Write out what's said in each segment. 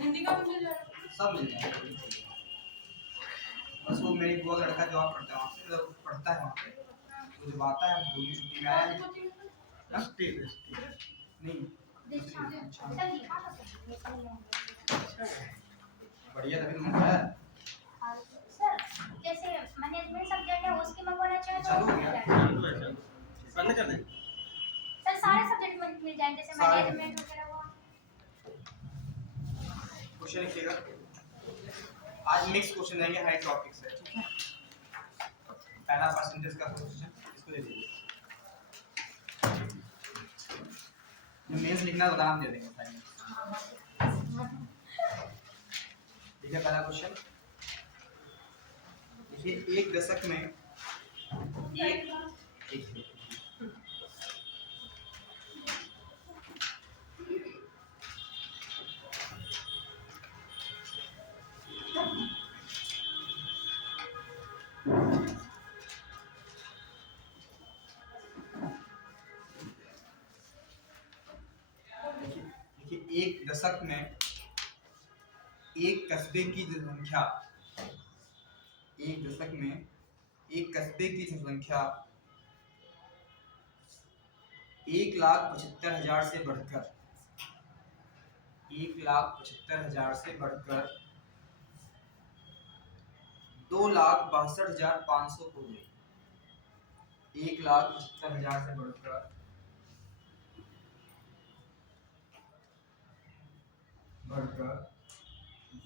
हिंदी का भी मिल जाएगा, सब मिल जाएगा। बस वो मेरी बुआ का लड़का जॉब करता है वहाँ पे, मतलब पढ़ता है वहाँ पे, तो जब आता है पूरी छुट्टी में आया है नहीं बढ़िया तभी तुम है सर जैसे मैनेजमेंट सब्जेक्ट है उसकी मैं बोलना चाहूँ चालू हो गया बंद कर दे। सर सारे सब्जेक्ट मिल जाएंगे जैसे सारे। मैनेजमेंट वगैरह हुआ। क्वेश्चन लिखिएगा। आज मिक्स क्वेश्चन रहेंगे हाई टॉपिक से, ठीक है। पहला परसेंटेज का क्वेश्चन इसको ले लीजिए। जो मेंस लिखना है नाम दे देंगे फाइनल। ठीक है, पहला क्वेश्चन देखिए, एक दशक में एक एक दशक में एक कस्बे की जनसंख्या, एक दशक में एक कस्बे की जनसंख्या 1,75,000 से बढ़कर 1,75,000 से बढ़कर 2,62,500 हो गई। 1,75,000 से बढ़कर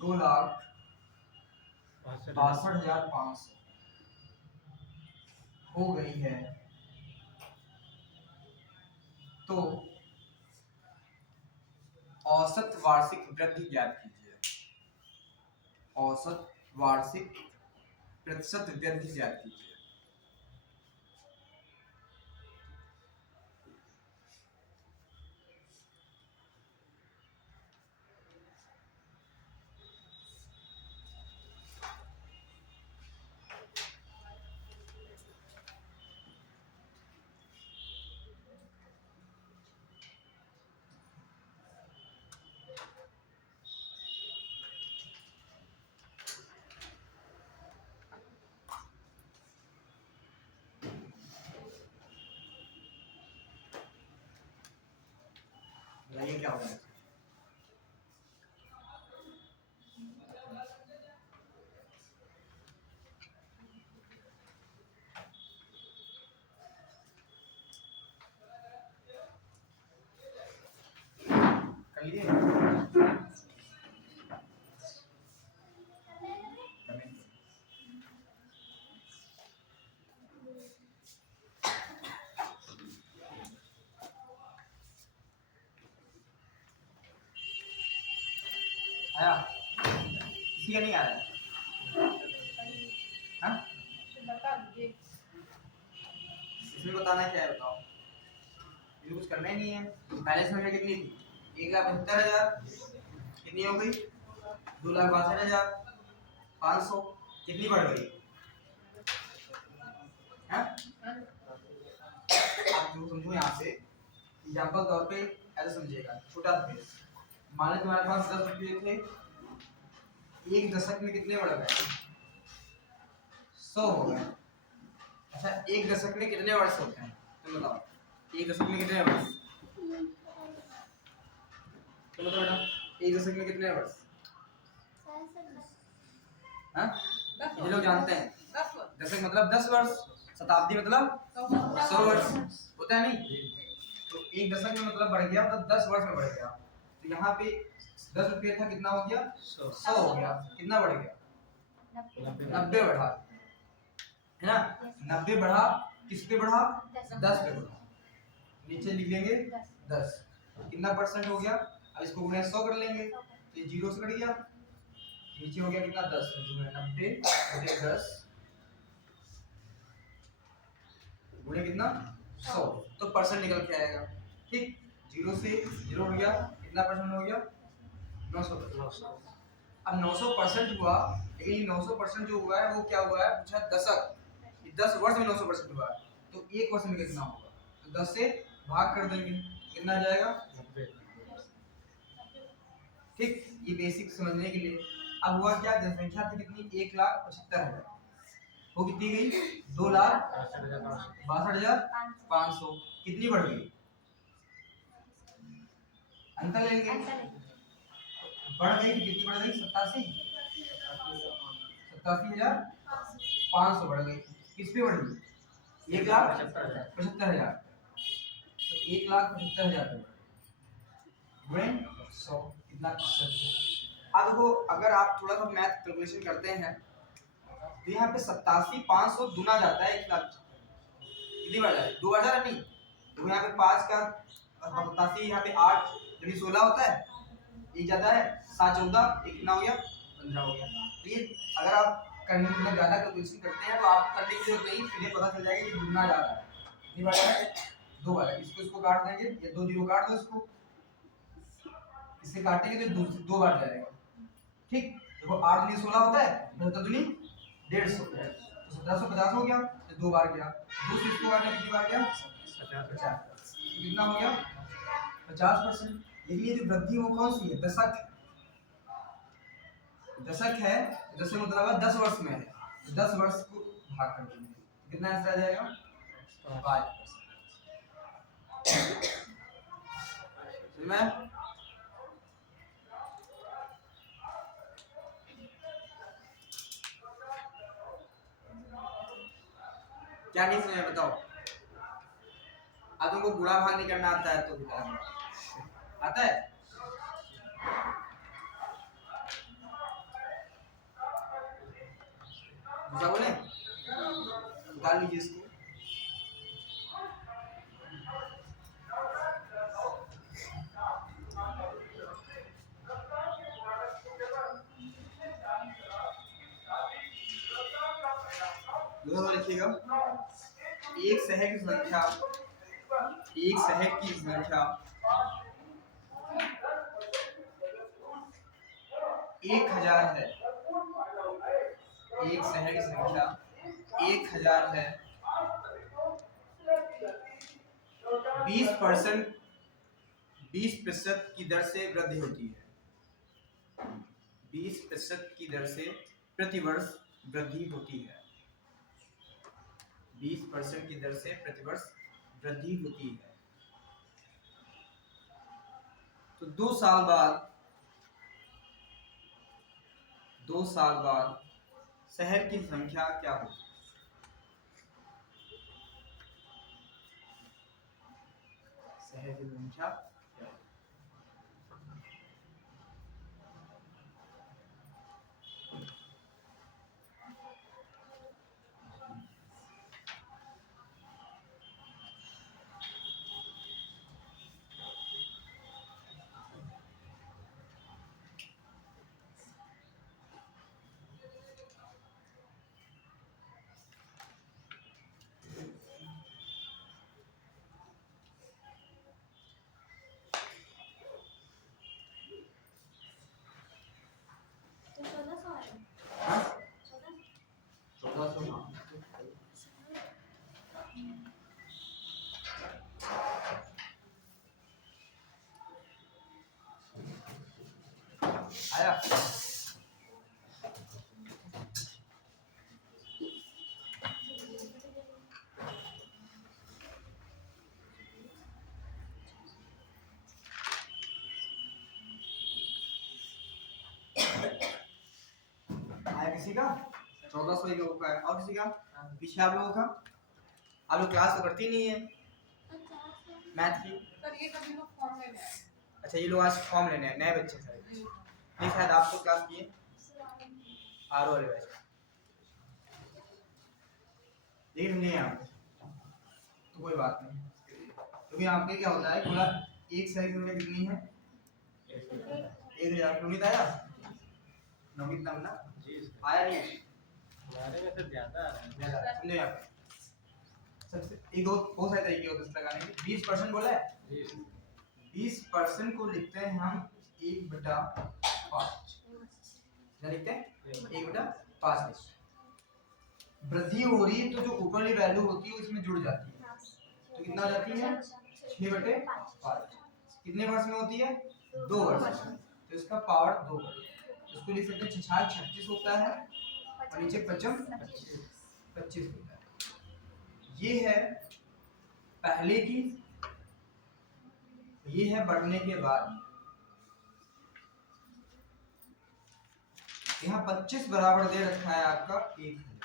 2,62,500 हो गई है, तो औसत वार्षिक वृद्धि ज्ञात कीजिए। औसत वार्षिक प्रतिशत वृद्धि ज्ञात कीजिए। ये क्या होगा? कर लिए? आया? किसी का नहीं आ रहा है? हाँ? बता दीजिए। इसमें बताना क्या है बताओ? ये कुछ करना ही नहीं है। पहले संख्या कितनी थी? 1,75,000 कितनी हो गई? 2,62,500 कितनी बढ़ गई? हैं? आप जो समझो यहाँ पे एग्जाम्पल तौर पे ऐसे समझिएगा, छोटा सा मान लो तुम्हारे पास 10 रुपये थे, एक दशक में कितने बढ़ गए? 100 हो गए। अच्छा, एक दशक में कितने वर्ष होते हैं तुम बताओ? एक दशक में कितने वर्ष? तुम बताओ बेटा, एक दशक में कितने वर्ष? हाँ, ये लोग जानते हैं। दशक मतलब 10 वर्ष, शताब्दी मतलब 100 वर्ष होता है नहीं? तो एक दशक में मतलब बढ़ गया, मतलब 10 वर्ष में बढ़ गया। तो यहाँ पे 10 रुपये था, कितना हो गया? 100 हो गया। कितना बढ़ गया? 90 बढ़ा, है ना? 90 बढ़ा, किस पे बढ़ा? 10 पे बढ़ा। नीचे लिख लेंगे 10। कितना परसेंट हो गया? अब इसको गुणे 100 कर लेंगे, तो ये 0 से कट गया, नीचे हो गया कितना? 10। 90 गुणे 10 गुणे कितना? 100, तो परसेंट निकल के आएगा। ठीक, 0 से 0 हो गया, कितना परसेंट हो गया? 900। अब 900% हुआ, लेकिन 900% जो हुआ है वो क्या हुआ है? पूछा दशक, 10 वर्ष में 900% हुआ है, तो एक वर्ष में कितना होगा? तो 10 से भाग कर देंगे, कितना आ जाएगा? ठीक, ये बेसिक समझने के लिए। अब हुआ क्या, जनसंख्या थी कितनी, 1,75,000, वो कितनी गई, 2,62,500, कितनी बढ़ गई, अंतर ले लेंगे, बढ़ गई, कितनी बढ़ गई, 87,500 बढ़ गई। किस पे बढ़ गई, 1,75,000, तो 1,75,000 गुणे 100 कितना प्रतिशत। अब देखो, अगर आप थोड़ा सा मैथ कैलकुलेशन करते हैं तो यहाँ पे 87,500 दुना जाता है 1,00,000, कितनी बार जाए, 2 बार जा रहा नहीं, तो यहाँ पे 5 का 87, यहाँ पे 8 यानी 16 होता है, एक जाता है 7 14, एक कितना हो गया, 15 हो गया। तो ये अगर आप करने में ज्यादा कैलकुलेशन करते हैं तो आप करने की जरूरत नहीं, सीधे पता चल जाएगा कि दुगना जा रहा है, कितनी बार है, 2 बार। इसको काट देंगे, ये 2 0 काट दो, इसको इससे काटेंगे तो 2 बार जाएगा। ठीक, देखो 8 दूनी 16 होता है, 17 दूनी 150, तो 1750 हो गया, तो 2 बार गया, 2 से इसको काटने कितनी बार गया, 50, कितना हो गया, 50%। लेकिन ये जो वृद्धि वो कौन सी है, दशक है, दशक है, दशक मतलब है 10 वर्ष में है, 10 वर्ष को भाग कर देंगे, कितना आंसर आ जाएगा, 5%। समझ में? क्या नहीं समझ में, बताओ। अब तुमको गुणा भाग नहीं करना आता है तो आता है, दूसरा बोले निकाल लीजिए इसको। दूसरा लिखिएगा, एक शहर की संख्या, एक शहर की संख्या 1,000 है, एक शहर की संख्या 1,000 है, 20% की दर से वृद्धि होती है, 20% की दर से प्रतिवर्ष वृद्धि होती है, 20% की दर से प्रतिवर्ष वृद्धि होती है। तो 2 साल बाद शहर की संख्या क्या होगी, शहर की संख्या क्या होगी? हाँ? 1400 आया। आया किसी का 1400 लोगों का है, और किसी का पीछे आप लोगों का, आप लोग क्लास तो करती नहीं है मैथ की। सर ये कभी लोग फॉर्म लेने आए। अच्छा, ये लोग आज फॉर्म लेने हैं, नए बच्चे सारे, नहीं शायद आप तो क्लास किए आर वाले बैच, लेकिन नहीं यहाँ पे तो कोई बात नहीं, क्योंकि यहाँ पे क्या होता है, पूरा एक साइज में कितनी है, 1,000 नोमित आया, नोमित नाम ना आया नहीं है, हमारे में तो ज्यादा आ रहा है। समझो यहाँ पे सबसे एक बहुत सारे तरीके होते हैं इसका लगाने के। 20% बोला है, 20% को लिखते हैं हम 1/5, क्या लिखते हैं 1/5। वृद्धि हो रही है तो जो ऊपर वाली वैल्यू होती है वो इसमें जुड़ जाती है, तो कितना हो जाती है 6/5। कितने वर्ष में होती है, 2 वर्ष में। तो इसका पावर 2 इसको लिख सकते हैं 66 36 होता है और नीचे 55 25 होता है। ये है पहले की, ये है बढ़ने के बाद। यहाँ 25 बराबर दे रखा है आपका 1000,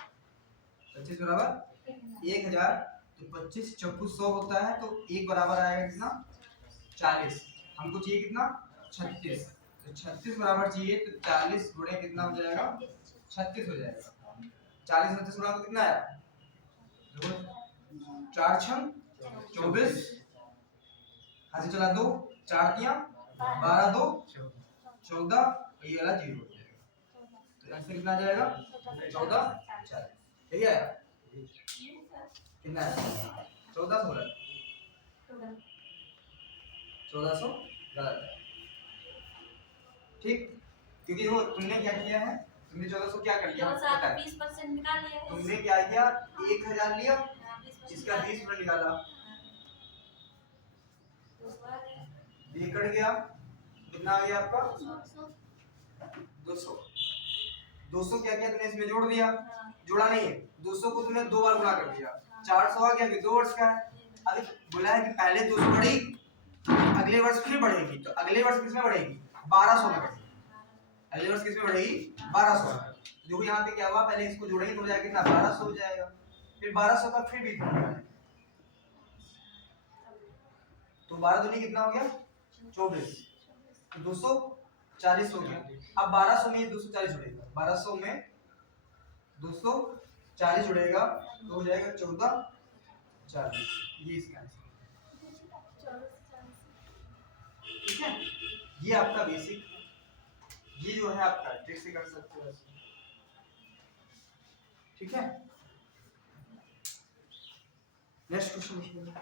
25 बराबर 1000, तो 25 चौकू 100 होता है, तो 1 बराबर आएगा कितना 40। हमको चाहिए कितना 36, तो 36 बराबर चाहिए, तो 40 गुणे कितना हो जाएगा 36 हो जाएगा। 40 36 गुणा तो कितना आया 4 छम 24, हाथ से चला 2 4 दिया 12 2 14, ये वाला 0 हो जाएगा। तो आंसर कितना आ जाएगा 14 40। ठीक है कितना है 1400 1400 गलत है। ठीक, क्योंकि वो तुमने क्या किया है, तुमने 1400 क्या कर लिया, 20% निकाल लिया है। तुमने क्या किया 1000 लिया, इसका 20% निकाला, ये कट गया, कितना आ गया आपका 200। 200 क्या किया तुमने इसमें जोड़ दिया, जोड़ा नहीं है, 200 को तुमने 2 बार गुणा कर दिया, 400 आ गया, फिर 2 वर्ष का है। अभी बोला है कि पहले 200 बढ़ी, अगले वर्ष फिर बढ़ेगी, तो अगले वर्ष किसमें बढ़ेगी 1200 में बढ़ेगी, अगले वर्ष किसमें बढ़ेगी 1200 में। देखो यहाँ पे क्या हुआ, पहले इसको जोड़ेंगे तो हो जाएगा कितना 1200 हो जाएगा, फिर 1200 का फिर भी तो 12 दूनी कितना हो गया 24, 240 हो गया। अब 1200 में 240 जुड़ेगा, 1200 में 240 जुड़ेगा तो हो जाएगा 1440। ये इसका आंसर, ठीक है। ये आपका बेसिक, ये जो है आपका ट्रिक से कर सकते हो, ठीक है। नेक्स्ट क्वेश्चन लिखिए।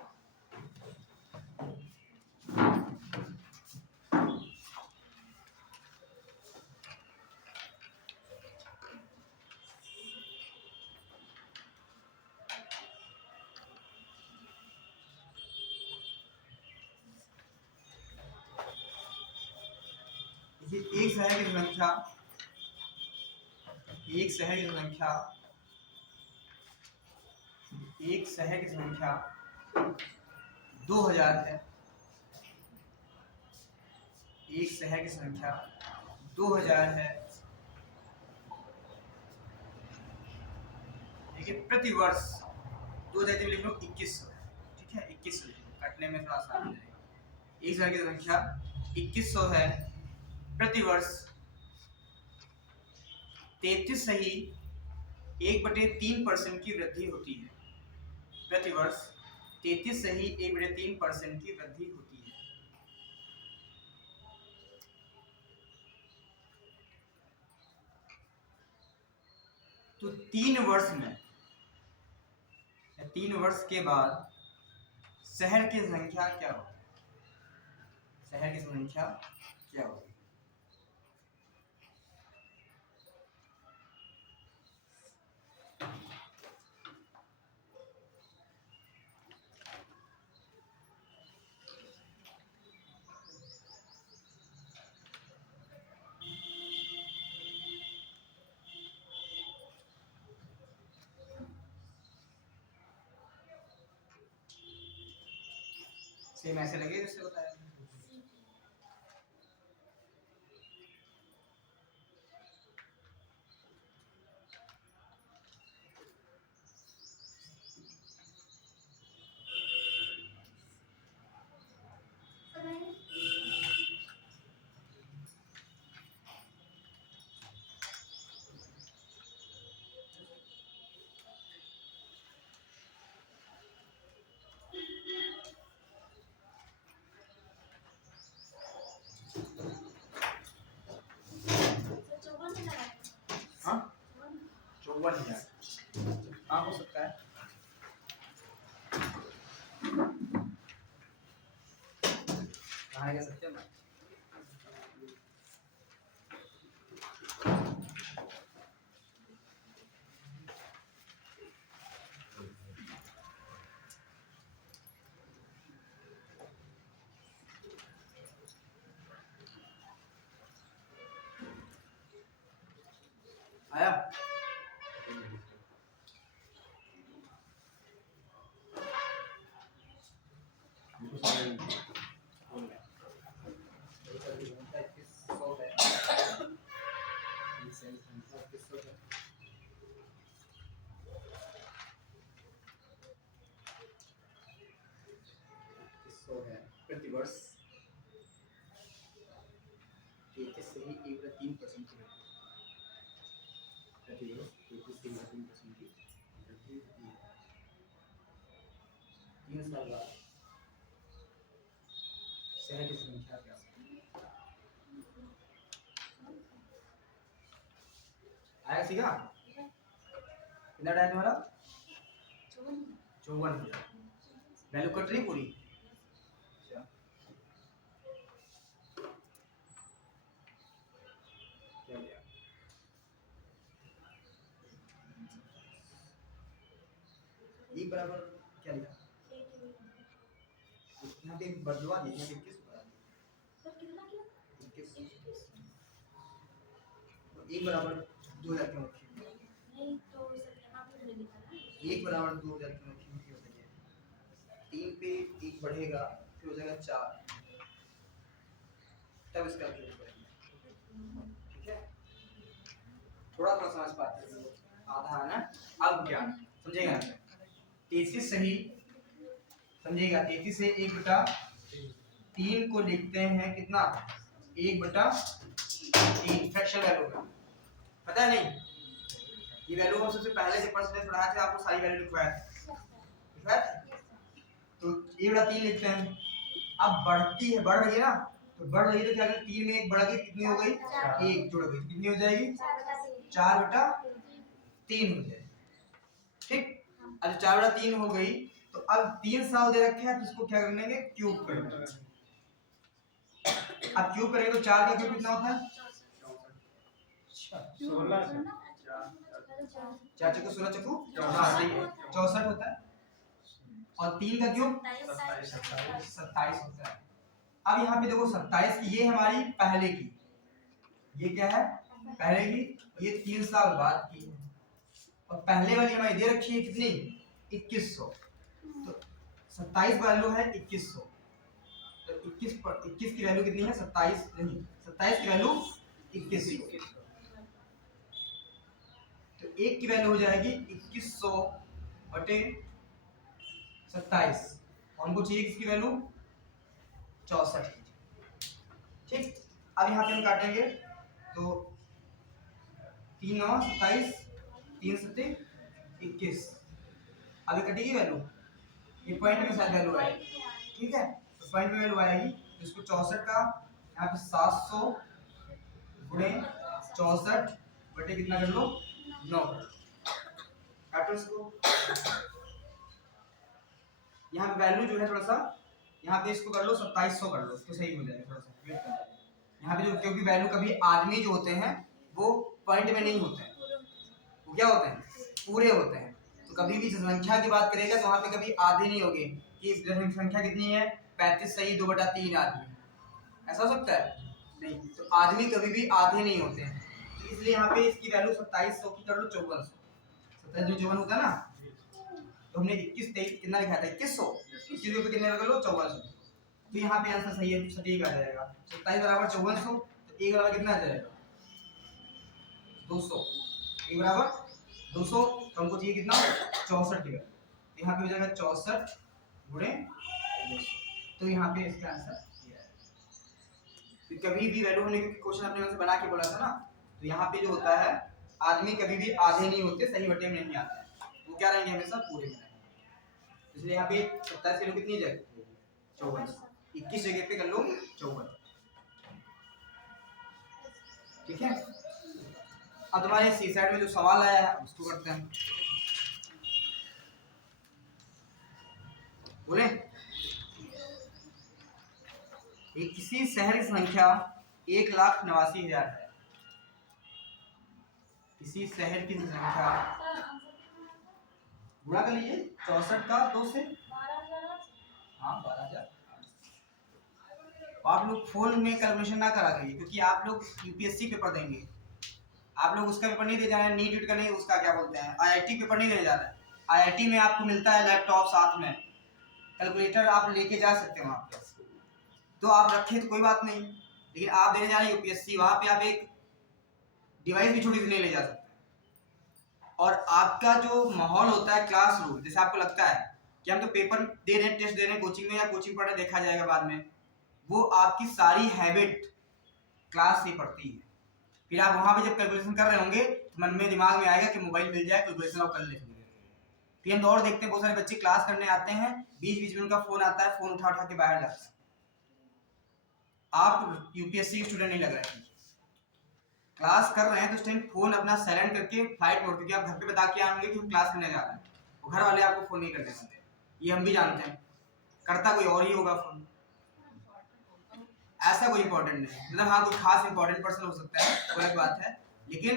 एक शहर की संख्या, एक शहर की संख्या, एक शहर की संख्या 2000 है, एक शहर की संख्या 2000 है, देखिए प्रति वर्ष 2000 लिख लो 2100 है, ठीक है 2100 काटने में थोड़ा आसान हो जाएगा। एक शहर की संख्या 2100 है, प्रति वर्ष 33 सही 1/3% की वृद्धि होती है, प्रति वर्ष 33 सही 1/3% की वृद्धि होती है। तो 3 वर्ष में, 3 वर्ष के बाद शहर की संख्या क्या होगी, शहर की संख्या क्या होगी। सेम ऐसे लगे जैसे होता है। हाँ 54,000 हाँ हो सकता है। कहाँ है सत्यम, प्रतिवर्ष तेईस से ही 1/3% की वृद्धि, प्रतिवर्ष 33 से 1/3% की वृद्धि होती है। 3 साल बाद शहर की संख्या क्या आया सीखा? कितना आया तुम्हारा? 54 वैल्यू कट रही पूरी। क्या गया? E बराबर क्या लिखा? यहाँ पे बदलवा दीजिए, 21 बना दीजिए। 21 तो 1 बराबर 2000 क्यों रखी हुई है? 1 बराबर 2000 क्यों रखी हुई है? 3 पे 1 बढ़ेगा फिर हो जाएगा 4, तब इसका कैलकुलेट करेंगे। ठीक है, थोड़ा थोड़ा समझ पाते हैं, आधा है ना। अब क्या समझेगा? 33 सही समझेगा, 33 से 1/3 को लिखते हैं कितना? 1/3 फ्रैक्शन वैल्यू का पता है नहीं? ये वैल्यू हम सबसे पहले से परसेंटेज पढ़ाए थे, आपको सारी वैल्यू लिखवाया था। तो 1/3 लिखते हैं। अब बढ़ती है, बढ़ रही है ना, तो बढ़ रही है तो क्या करें? 3 में 1 बढ़ गई, कितनी हो गई? 1 जुड़ गई, कितनी हो जाएगी? 4/3 हो जाएगी। ठीक, अब 4/3 हो गई तो अब 3 साल दे रखे हैं तो इसको क्या करेंगे? क्यूब करेंगे। अब क्यूब करेंगे तो 4 का क्यूब कितना होता है? 16 4 चक्कू 16 चक्कू 64 होता है। और 3 का क्यूब 27 होता है। अब यहाँ पे देखो 27 की, ये हमारी पहले की, ये क्या है? पहले की, ये 3 साल बाद की है। और पहले वाली हमारी दे रखी है कितनी? 2100। तो 27 वैल्यू है 2100, तो 21 की वैल्यू कितनी है? 27 नहीं, 27 की वैल्यू 2100। तो 1 की वैल्यू हो जाएगी 2100/27। हमको चाहिए किसकी वैल्यू? 64। ठीक, अब यहाँ पे हम काटेंगे तो 3 9 27, 3 7 21। अब ये कटेगी वैल्यू, ये पॉइंट में साथ वैल्यू आएगी। ठीक है, तो पॉइंट में वैल्यू आएगी, तो इसको 64 का यहाँ पे 700 गुणे 64 कितना कर लो? 9। काटो इसको। यहाँ पे वैल्यू जो है थोड़ा सा, यहाँ पे इसको कर लो 2700 कर लो, तो सही हो जाएगा। थोड़ा सा वेट कर यहाँ पे जो, क्योंकि वैल्यू कभी आदमी जो होते हैं वो पॉइंट में नहीं होते हैं, वो क्या होते हैं? पूरे होते हैं। तो कभी भी संख्या की बात करेगा तो वहाँ पे कभी आधे नहीं होंगे कि संख्या कितनी है? 35 सही 2/3 आदमी, ऐसा हो सकता है? नहीं, तो आदमी कभी भी आधे नहीं होते हैं। तो इसलिए यहाँ पे इसकी वैल्यू 2700 की कर लो 5400। 27 होता है ना, तो हमने 21 23 कितना लिखा था? 2100। 21 पे कितने लगा लो? 5400। तो यहाँ पे आंसर सही है, सटीक आ जाएगा। 27 बराबर 5400, तो 1 बराबर कितना आ जाएगा? 200। 1 बराबर 200, तो हमको चाहिए कितना? 64 की वैल्यू। यहाँ पे हो जाएगा 64 गुणे 200। तो यहाँ पे इसका आंसर ये है। तो कभी भी वैल्यू हमने क्वेश्चन अपने से बना के बोला था ना, तो यहाँ पे जो होता है आदमी कभी भी आधे नहीं होते, सही बटे में नहीं आते, वो क्या रहेंगे? हमेशा पूरे में रहेंगे। इसलिए यहाँ पे 27 की वैल्यू कितनी जाएगी? 54। 21 जगह पे कर लो 54। ठीक है, अब तुम्हारे सी साइड में जो सवाल आया है उसको करते हैं। बोले किसी शहर की संख्या 1,89,000 है। किसी शहर की संख्या, गुणा कर लीजिए 64 का 2 से, हाँ 12,000। आप लोग फोन में कैलकुलेशन ना करा करिए, क्योंकि आप लोग यूपीएससी पेपर देंगे, आप लोग उसका पेपर नहीं दे जा रहे हैं, नीट का नहीं, उसका क्या बोलते हैं, आईआईटी पेपर नहीं देने जा रहे हैं। आईआईटी में आपको मिलता है लैपटॉप साथ में, कैलकुलेटर आप लेके जा सकते हैं वहाँ पे, तो आप रखें तो कोई बात नहीं, लेकिन आप देने जा रहे हैं यूपीएससी, वहाँ पे आप एक डिवाइस भी छोटी सी नहीं ले जा सकते। और आपका जो माहौल होता है क्लासरूम, जैसे आपको लगता है कि हम तो पेपर दे रहे हैं, टेस्ट दे रहे हैं कोचिंग में या कोचिंग पढ़ रहे देखा जाएगा बाद में, वो आपकी सारी हैबिट क्लास से पड़ती है। फिर आप वहाँ पे जब कैलकुलेशन कर रहे होंगे तो मन में दिमाग में आएगा कि मोबाइल मिल जाए कैलकुलेशन आप कर ले। फिर हम दौड़ देखते हैं बहुत सारे बच्चे क्लास करने आते हैं, बीच बीच में उनका फोन आता है, फोन उठा उठा के बाहर जाता है। आप यूपीएससी के स्टूडेंट नहीं लग रहे हैं, क्लास कर रहे हैं तो उस टाइम फोन अपना साइलेंट करके फ्लाइट मोड, क्योंकि आप घर पे बता के आएंगे कि हम क्लास करने जा रहे हैं, और घर वाले आपको फोन नहीं करने देते, ये हम भी जानते हैं, करता कोई और ही होगा फोन। ऐसा कोई इंपॉर्टेंट नहीं है, मतलब हाँ कोई खास इंपॉर्टेंट पर्सन हो सकता है, वो अलग बात है, लेकिन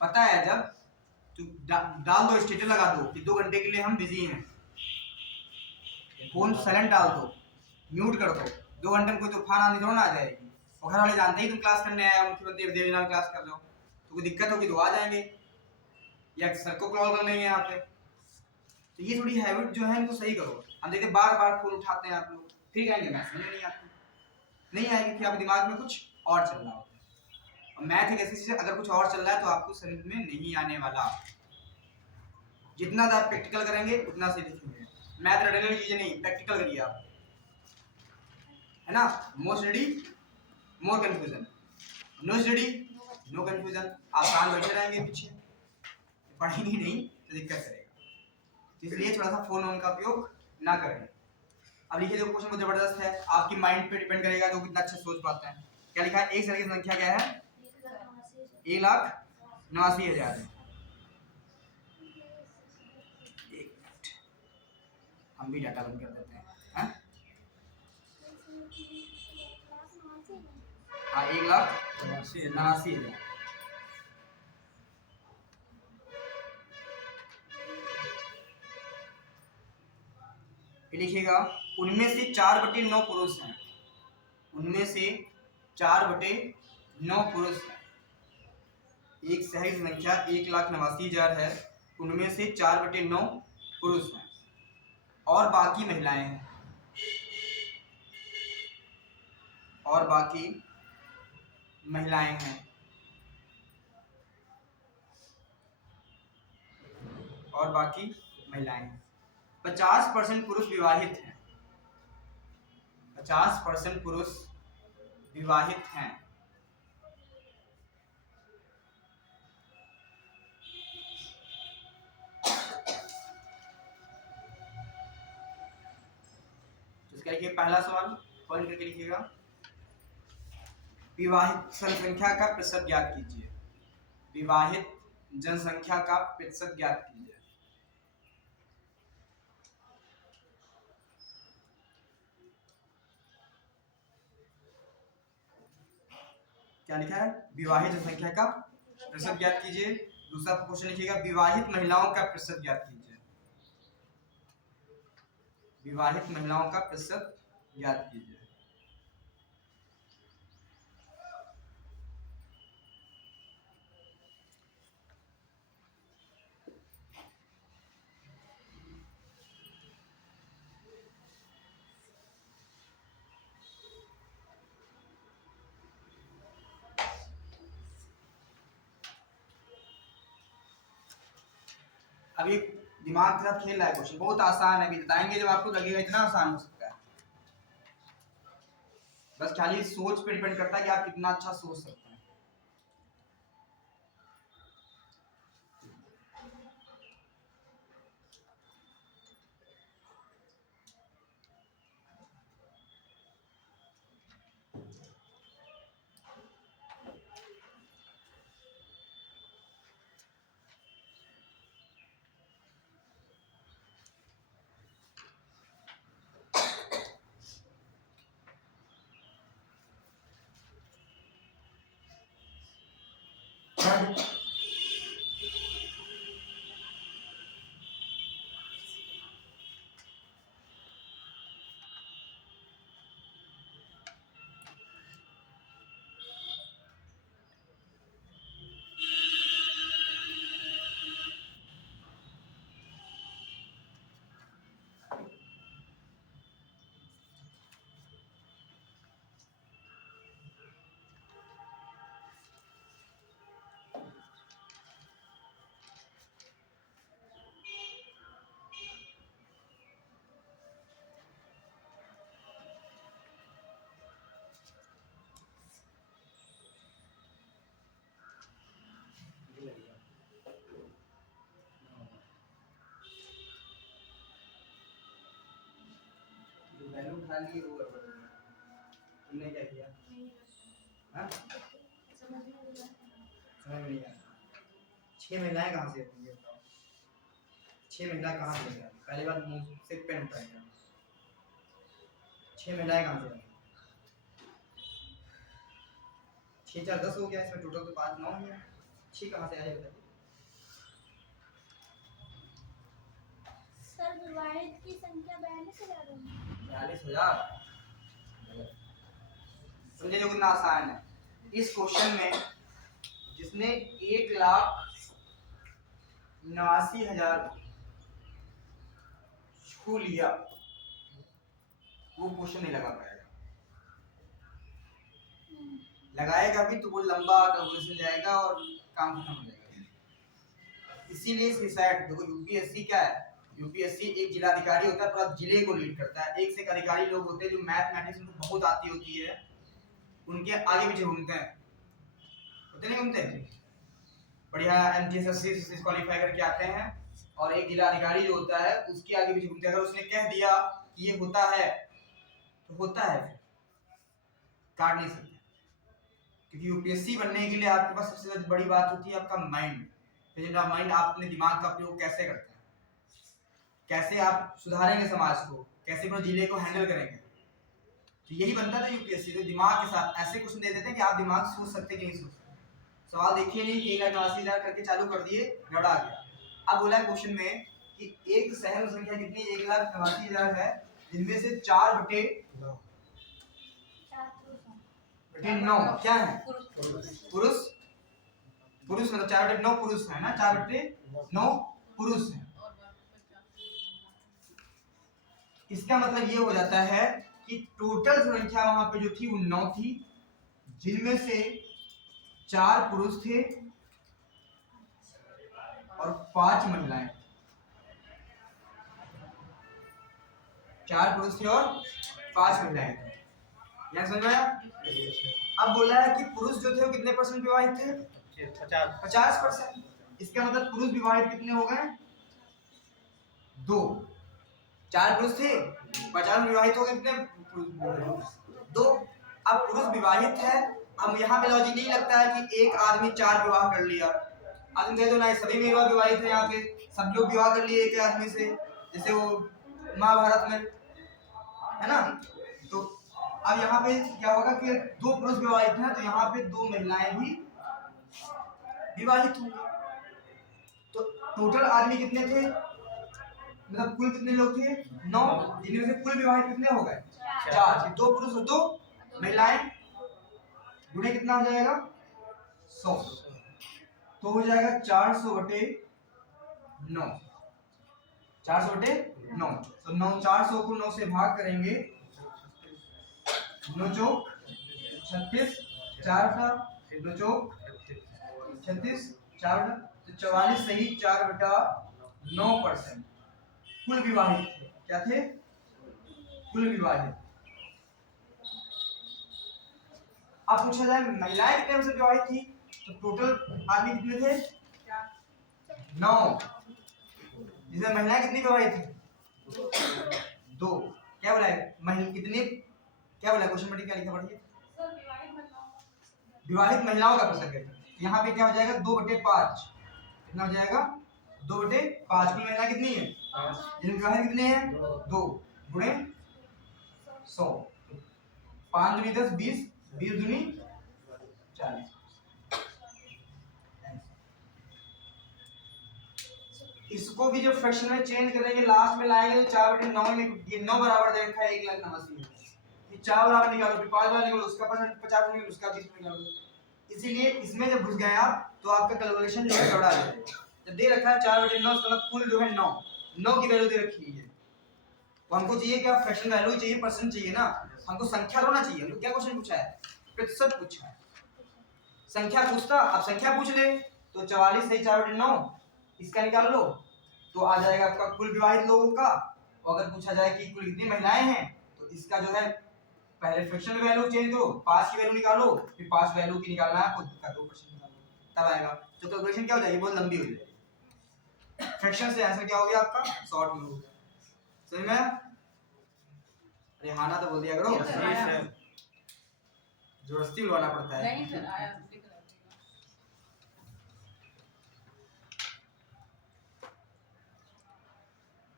पता है जब तो डाल दो, स्टेटस लगा दो कि 2 घंटे के लिए हम बिजी हैं, फोन साइलेंट डाल दो, म्यूट कर दो, 2 घंटे में कोई तूफान आंधी थोड़ा ना आ जाएगी, और घर वाले जानते ही तुम क्लास करने आए, मुख्यमंत्री देवनाम क्लास कर रहे हो, तो कोई दिक्कत होगी तो आ जाएंगे या सर को कॉल कर लेंगे यहाँ पे। तो ये थोड़ी हैबिट जो है इनको सही करो। हम देखते बार बार फोन उठाते हैं आप लोग, फिर कहेंगे मैथ समझ नहीं आती, नहीं आएगी कि आपके दिमाग में कुछ और चल रहा होता है। और मैथ एक ऐसी चीज है, अगर कुछ और चल रहा है तो आपको समझ में नहीं आने वाला। जितना आप प्रैक्टिकल करेंगे उतना सही लिखेंगे। मैथ रटने वाली चीजें नहीं, प्रैक्टिकल करिए आप, है ना। More study more confusion, no study no confusion. आप शांत बैठे रहेंगे पीछे, पढ़ेंगे नहीं तो दिक्कत करेगा, इसलिए थोड़ा सा फोन का उपयोग ना करें। अब लिखिए, देखो क्वेश्चन को जबरदस्त है, आपकी माइंड पे डिपेंड करेगा तो कितना अच्छा सोच पाते हैं। क्या लिखा है, एक सरल की संख्या क्या है, 1,89,000। हम भी डाटा बंद कर देते हैं, हाँ 1,89,000। लिखिएगा, उनमें से 4/9 पुरुष हैं, उनमें से 4/9 पुरुष हैं। एक सही संख्या 1,89,000 है, उनमें से 4/9 पुरुष हैं और बाकी महिलाएं हैं, और बाकी महिलाएं हैं, और बाकी महिलाएं हैं। 50% पुरुष विवाहित हैं, 50% पुरुष विवाहित हैं। इसका लिखिए पहला सवाल, पॉइंट करके लिखिएगा, विवाहित जनसंख्या का प्रतिशत ज्ञात कीजिए। विवाहित जनसंख्या का प्रतिशत ज्ञात कीजिए। क्या लिखा है, विवाहित जनसंख्या का प्रतिशत ज्ञात कीजिए। दूसरा क्वेश्चन लिखिएगा, विवाहित महिलाओं का प्रतिशत ज्ञात कीजिए। विवाहित महिलाओं का प्रतिशत ज्ञात कीजिए। अब ये दिमाग के साथ खेल रहा है क्वेश्चन, बहुत आसान है, अभी बताएंगे जब आपको लगेगा इतना आसान हो सकता है। बस खाली सोच पे डिपेंड करता है कि आप कितना अच्छा सोच सकते हैं। डाली वो गड़बड़ हो गया। तुमने क्या किया? हाँ समझ में नहीं आया। 6 महिलाएं कहाँ से होंगी बताओ? 6 महिलाएं कहाँ से होंगी? पहली बात मुंह से पेन उठाएगा। 6 महिलाएं कहाँ से होंगी? 6 4 10 हो गया, इसमें टोटल तो 5 9 है। 6 कहाँ से आए बताइए? सर विवाहित की संख्या 42,000 होगी। 42,000 समझे जो कितना आसान है। इस क्वेश्चन में जिसने 1,89,000 छू लिया वो क्वेश्चन नहीं लगा पाएगा। लगाएगा भी तो वो लंबा कैलकुलेशन जाएगा और काम खत्म हो जाएगा। इसीलिए सुसाइड देखो, यूपीएससी क्या है? यूपीएससी एक जिलाधिकारी होता है, पूरा जिले को लीड करता है। एक से एक अधिकारी लोग होते हैं जो मैथमेटिक्स में बहुत आती होती है, उनके आगे पीछे घूमते हैं, होते नहीं घूमते? बढ़िया एमटीएस क्वालिफाई करके आते हैं और एक जिला अधिकारी जो होता है उसके आगे पीछे घूमते हैं। अगर उसने कह दिया कि ये होता है तो होता है, काट नहीं सकते। क्योंकि यूपीएससी बनने के लिए आपके पास सबसे बड़ी बात होती है आपका माइंड। माइंड आप अपने दिमाग का प्रयोग कैसे करते हैं, कैसे आप सुधारेंगे समाज को, कैसे पूरे जिले को हैंडल करेंगे। तो यही बनता था यूपीएससी। तो दिमाग के साथ ऐसे क्वेश्चन दे देते हैं कि आप दिमाग सोच सकते कि नहीं सोच सकते। सवाल देखिए नहीं कि 1,89,000 करके चालू कर दिए, गड़ा आ गया। अब बोला है क्वेश्चन में कि एक सहन संख्या कितनी 1,89,000 है, जिनमें से 4/9 क्या है? पुरुष। पुरुष मतलब 4/9 पुरुष है ना, 4/9 पुरुष है। इसका मतलब ये हो जाता है कि टोटल संख्या वहां पे जो थी वो 9 थी, जिनमें से 4 पुरुष थे और 5 महिलाएं। 4 पुरुष थे और 5 महिलाएं थे। यहां समझ में आया? अब बोला है कि पुरुष जो थे वो कितने % विवाहित थे? 50%। इसका मतलब पुरुष विवाहित कितने हो गए? 2। 4 पुरुष थे, 50 विवाहित हो गए, कितने? 2। अब पुरुष विवाहित है, हम यहाँ पे लॉजिक नहीं लगता है कि एक आदमी 4 विवाह कर लिया। आदमी कह दो ना सभी विवाह विवाहित है, यहाँ पे सब लोग विवाह कर लिए एक आदमी से, जैसे वो महाभारत में है ना। तो अब यहाँ पे क्या होगा कि 2 पुरुष विवाहित हैं तो यहाँ पे 2 महिलाएं भी विवाहित होंगी। तो टोटल आदमी कितने थे, मतलब कुल कितने लोग थे? 9, जिनमें से कुल विवाहित कितने हो गए? 4। 2 पुरुष और 2 महिलाएं, गुणे कितना हो जाएगा? 100। तो हो जाएगा 400/9। 400/9। तो 400 को 9 से भाग करेंगे, 9 चौक 36, 4 का 9 चौक 36, 4 तो 44 सही 4/9% कुल विवाहित थे। क्या थे? कुल विवाहित। अब पूछा जाए महिलाएं कितने % विवाहित थी, तो टोटल आदमी कितने थे? 9, जिसमें महिलाएं कितनी विवाहित थी? 2। क्या बोला है? कितने, क्या बोला क्वेश्चन में? क्या लिखा पढ़िए? विवाहित महिलाओं का प्रसंग है। यहाँ पे क्या हो जाएगा? 2/5। कितना हो जाएगा? 2/5। कुल महिला कितनी है? जिनमें विवाहित कितने हैं? 2 गुणे 100। 5 दूनी 10, 20, 20 दूनी 40। इसको भी जब फ्रैक्शन में चेंज करेंगे, लास्ट में लाएंगे तो 4/9 में ये 9 बराबर दे रखा है 1,89,000। ये 4 बराबर निकालो, फिर 5 बराबर निकालो, उसका % 50 निकालो, उसका 20 निकालो। इसीलिए इसमें जब घुस गए आप तो आपका कैलकुलेशन जो है गड़बड़ा जाएगा। जब दे रखा है 4/9 मतलब कुल जो है 9 की वैल्यू दे रखी है, तो हमको चाहिए क्या? फ्रैक्शन वैल्यू चाहिए, % चाहिए ना, हमको संख्या होना चाहिए। हमको क्या क्वेश्चन पूछा है? प्रतिशत पूछा है। संख्या पूछता, अब संख्या पूछ ले तो 44 सही 4/9 इसका निकाल लो तो आ जाएगा आपका कुल विवाहित लोगों का। और अगर पूछा जाए कि कुल कितनी महिलाएं हैं तो इसका जो है पहले फ्रैक्शन वैल्यू चेंज करो, 5 की वैल्यू निकालो, फिर 5 वैल्यू की निकालना है आपको, 2% निकालो, तब आएगा। तो कैलकुलेशन क्या हो जाएगी? बहुत लंबी हो जाएगी। फ्रैक्शन से आंसर क्या हो गया आपका? शॉर्ट में हो गया। समझ में आया? रेहाना तो बोल दिया करो। जी सर। जबरदस्ती बुलवाना पड़ता है। नहीं सर आया दिख रहा है।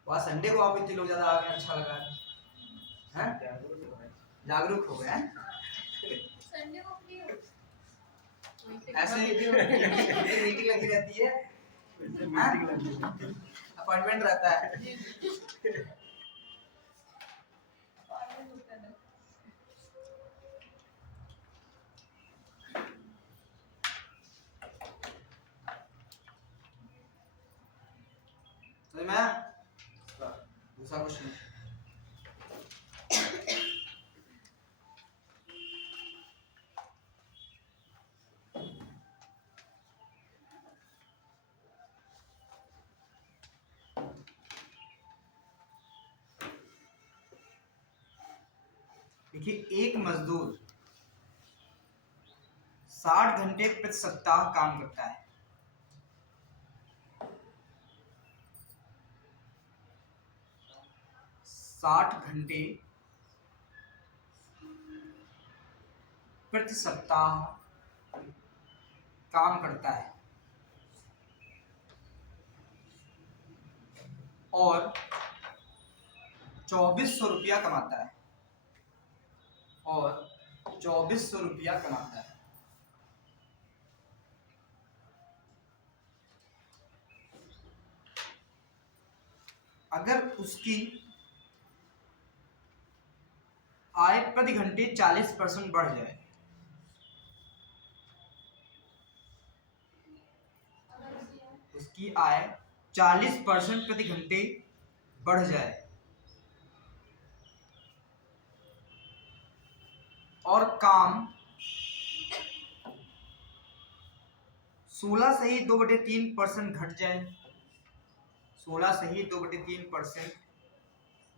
वहाँ संडे को आप इतने लोग ज्यादा आ गए, अच्छा लगा हैं? जागरूक हो गए हैं? संडे को फ्री हो। ऐसे एक मीटिंग लगी रहती है, अपॉइंटमेंट रहता है। समझ में आया? दूसरा क्वेश्चन, देखिए एक मजदूर 60 घंटे प्रति सप्ताह काम करता है। साठ घंटे प्रति सप्ताह काम करता है और 2400 रुपया कमाता है, और 2400 रुपया कमाता है। अगर उसकी आय प्रति घंटे 40% बढ़ जाए, उसकी आय 40% प्रति घंटे बढ़ जाए और काम 16 से ही 2/3% घट जाए, 16 से ही 2/3%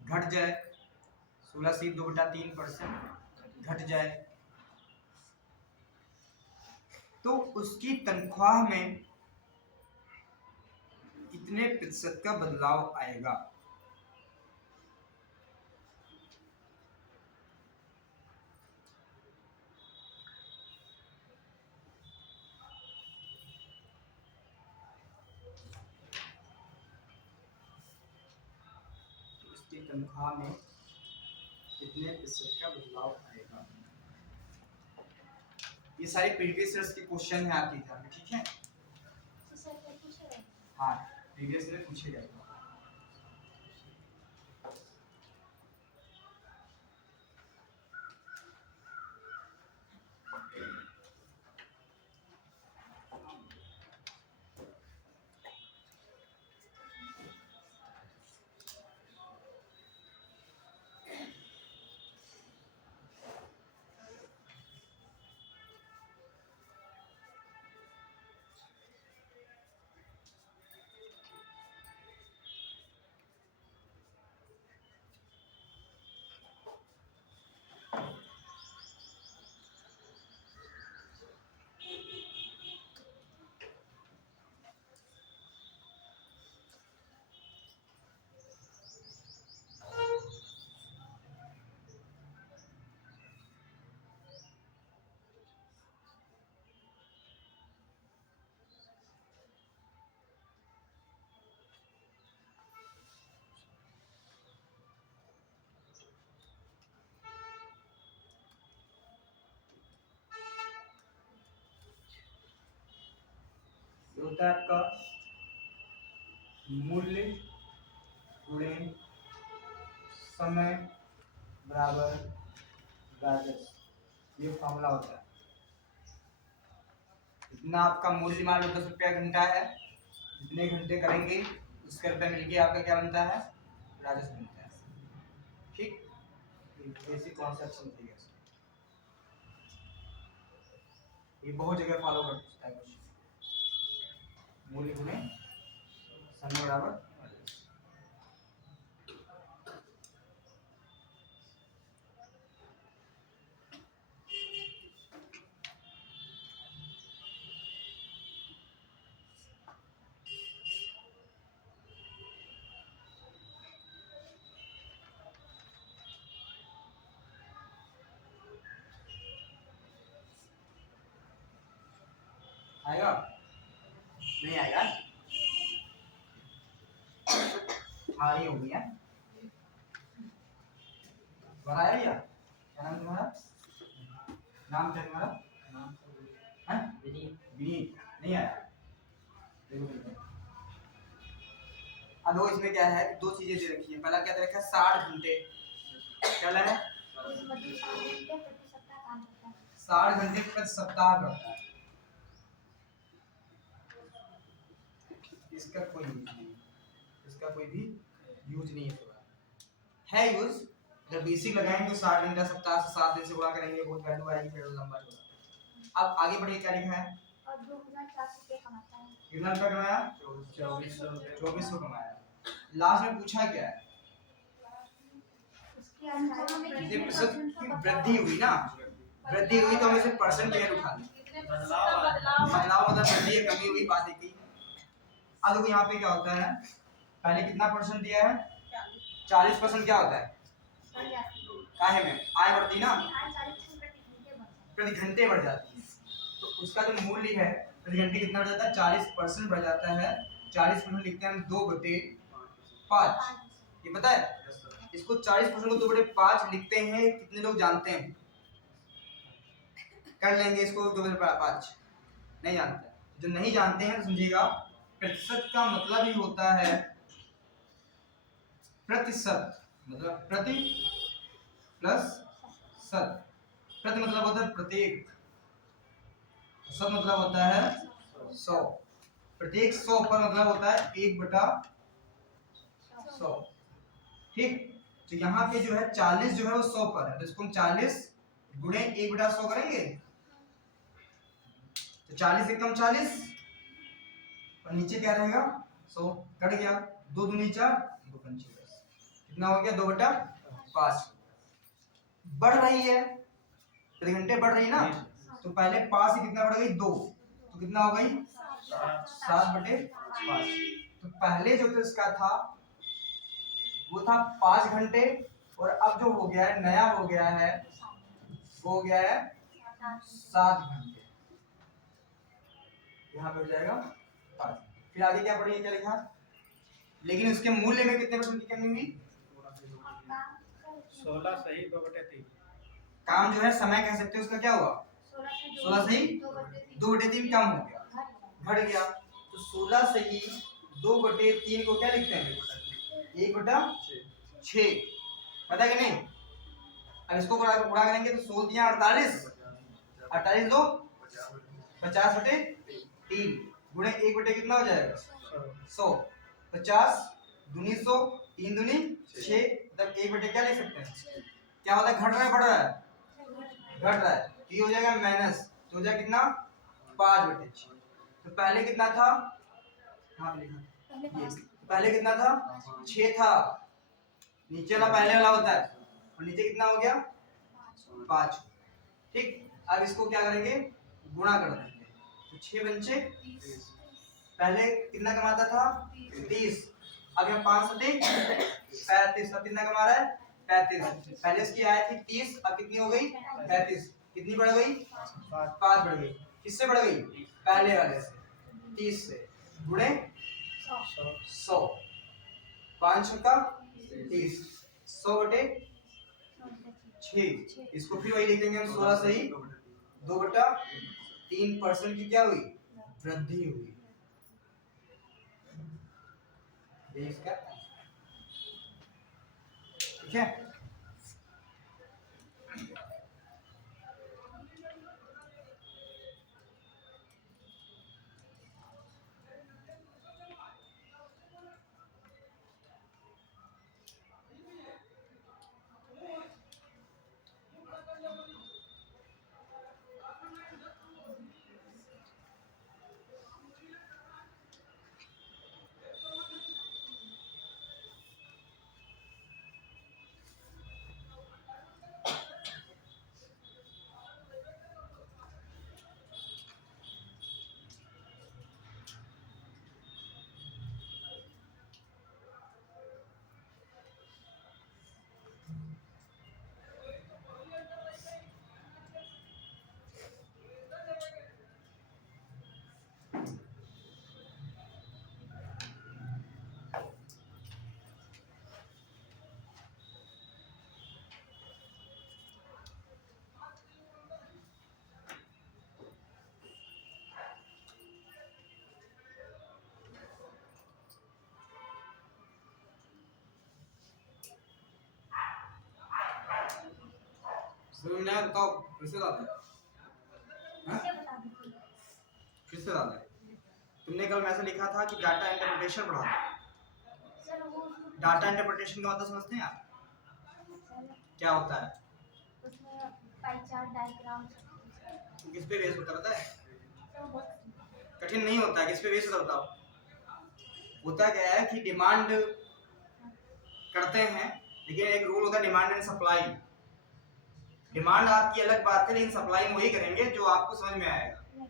घट जाए, 16 से 2/3% घट जाए, तो उसकी तनख्वाह में कितने प्रतिशत का बदलाव आएगा? उसकी तनख्वाह में कितने प्रतिशत का बदलाव आएगा? ये सारे प्रीवियस ईयर्स के क्वेश्चन है आपकी एग्जाम में, ठीक है? तो सर क्या पूछेगा? हाँ, प्रीवियस ईयर पूछे जाएगा। होता है आपका मूल्य गुणे समय बराबर राजस्व, ये फॉर्मूला होता है। इतना आपका मूल्य मान लो 10 रुपया घंटा है, जितने घंटे करेंगे उसके रुपये मिलके आपका क्या बनता है? राजस्व बनता है। ठीक, बेसिक कॉन्सेप्ट समझिए। ये बहुत जगह फॉलो करता है क्वेश्चन। मूल्य गुणे समय बराबर राजस्व। आएगा नहीं आएगा? हाँ ये हो गया। बनाया भैया? क्या नाम तुम्हारा? नाम क्या तुम्हारा? हैं? विनीत। नहीं आया? अब वो इसमें क्या है, दो चीजें दे रखी है। पहला क्या दे रखा है, 60 घंटे। क्या है? 60 घंटे प्रति सप्ताह करता है। इसका कोई यूज नहीं, इसका कोई भी यूज नहीं है यूज। जब बेसिक लगाएंगे तो 60 घंटा सप्ताह से 7 दिन से गुणा करेंगे, बहुत वैल्यू आएगी, फिर लंबा होगा। अब आगे बढ़िए, क्या लिखा है? और 2400 रुपये कमाता है। कितना रुपया कमाया? 2400 कमाया। लास्ट में पूछा क्या है? कितने प्रतिशत की वृद्धि हुई ना? वृद्धि हुई तो हमें सिर्फ परसेंट के उठा लें। बदलाव मतलब वृद्धि या कमी हुई, बात एक ही। अब देखो यहाँ पे क्या होता है, पहले कितना परसेंट दिया है? 40%। क्या होता है? काहे में आय बढ़ती ना, प्रति घंटे बढ़ जाती है। तो उसका जो मूल्य है प्रति घंटे कितना बढ़ जाता है? 40% बढ़ जाता है। 40% लिखते हैं हम 2/5। ये पता है? इसको 40% को 2/5 लिखते हैं, कितने लोग जानते हैं? कर लेंगे इसको 2/5? नहीं जानते। जो नहीं जानते हैं तो समझिएगा, प्रतिशत का मतलब ही होता है प्रतिशत, मतलब प्रति प्लस शत। प्रति मतलब होता है प्रत्येक, शत मतलब होता है 100। प्रत्येक 100 पर मतलब होता है 1/100। ठीक। तो यहाँ पे जो है 40 जो है वो 100 पर है, तो इसको हम 40 गुणे 1/100 करेंगे। तो 40 एकम 40 और नीचे क्या रहेगा? 100। कट गया, 2 दूनी 4, 2 पंचे 10। कितना हो गया? 2/5। बढ़ रही है, प्रति घंटे बढ़ रही है ना, तो पहले 5 से कितना बढ़ गई? 2, तो कितना हो गई? 7/5। तो पहले जो तो इसका था वो था 5 घंटे, और अब जो हो गया है, नया हो गया है, वो हो गया है 7 घंटे। यहाँ पे हो जाएगा 5। फिर आगे क्या पढ़ेंगे, क्या लिखा? लेकिन उसके मूल्य में कितने परसेंट की कमी हुई? 16 सही 2/3। काम जो है समय कह सकते हो, उसका क्या हुआ? 16 से ही 2/3 कम हो गया, घट गया। तो 16 से ही 2/3 को क्या लिखते हैं? 1/6। पता है कि नहीं? अब इसको गुणा करेंगे तो 16 दिया 48, 48 दो 50/3 गुणे 1/, कितना हो जाएगा? 100। 50 दूनी 100, 3 दूनी 6, मतलब 1/, क्या लिख सकते हैं? क्या होता है, घट रहा है बढ़ रहा है? घट रहा है, तो ये हो जाएगा माइनस, तो हो जाएगा कितना? 5/6। तो पहले कितना था? हाँ लिखा, पहले कितना था? 6 था, नीचे वाला पहले वाला होता है, और नीचे कितना हो गया? 5। ठीक। अब इसको क्या करेंगे? गुणा कर देंगे, तो 6 पंचे, पहले कितना कमाता था? 30। अब यहाँ 5 से 35, अब कितना कमा रहा है? 35। पहले इसकी आय थी 30, अब कितनी हो गई? 35। कितनी बढ़ गई? 5 बढ़ गई। किससे बढ़ गई? पहले वाले से, 30 से। गुणे 100, 5 का 30, 100/6। इसको फिर वही लिखेंगे हम, 16 से ही 2/3% की क्या हुई? वृद्धि हुई। इसका ठीक है। समझ में आया? बताओ फिर से बता दो। हाँ? कैसे बता दो? फिर से बता दो। तुमने कल मैसेज लिखा था कि डाटा इंटरप्रिटेशन पढ़ा दो। सर वो डाटा इंटरप्रिटेशन का मतलब समझते हैं आप? सर क्या होता है? उसमें पाई चार्ट डायग्राम किस पे बेस होता है पता है? सर बहुत कठिन नहीं होता है, किस पे बेस होता है बताओ? होता क्या है कि डिमांड करते हैं, लेकिन एक रूल होता है डिमांड एंड सप्लाई। डिमांड आपकी अलग बात है, लेकिन सप्लाई वही करेंगे जो आपको समझ में आएगा।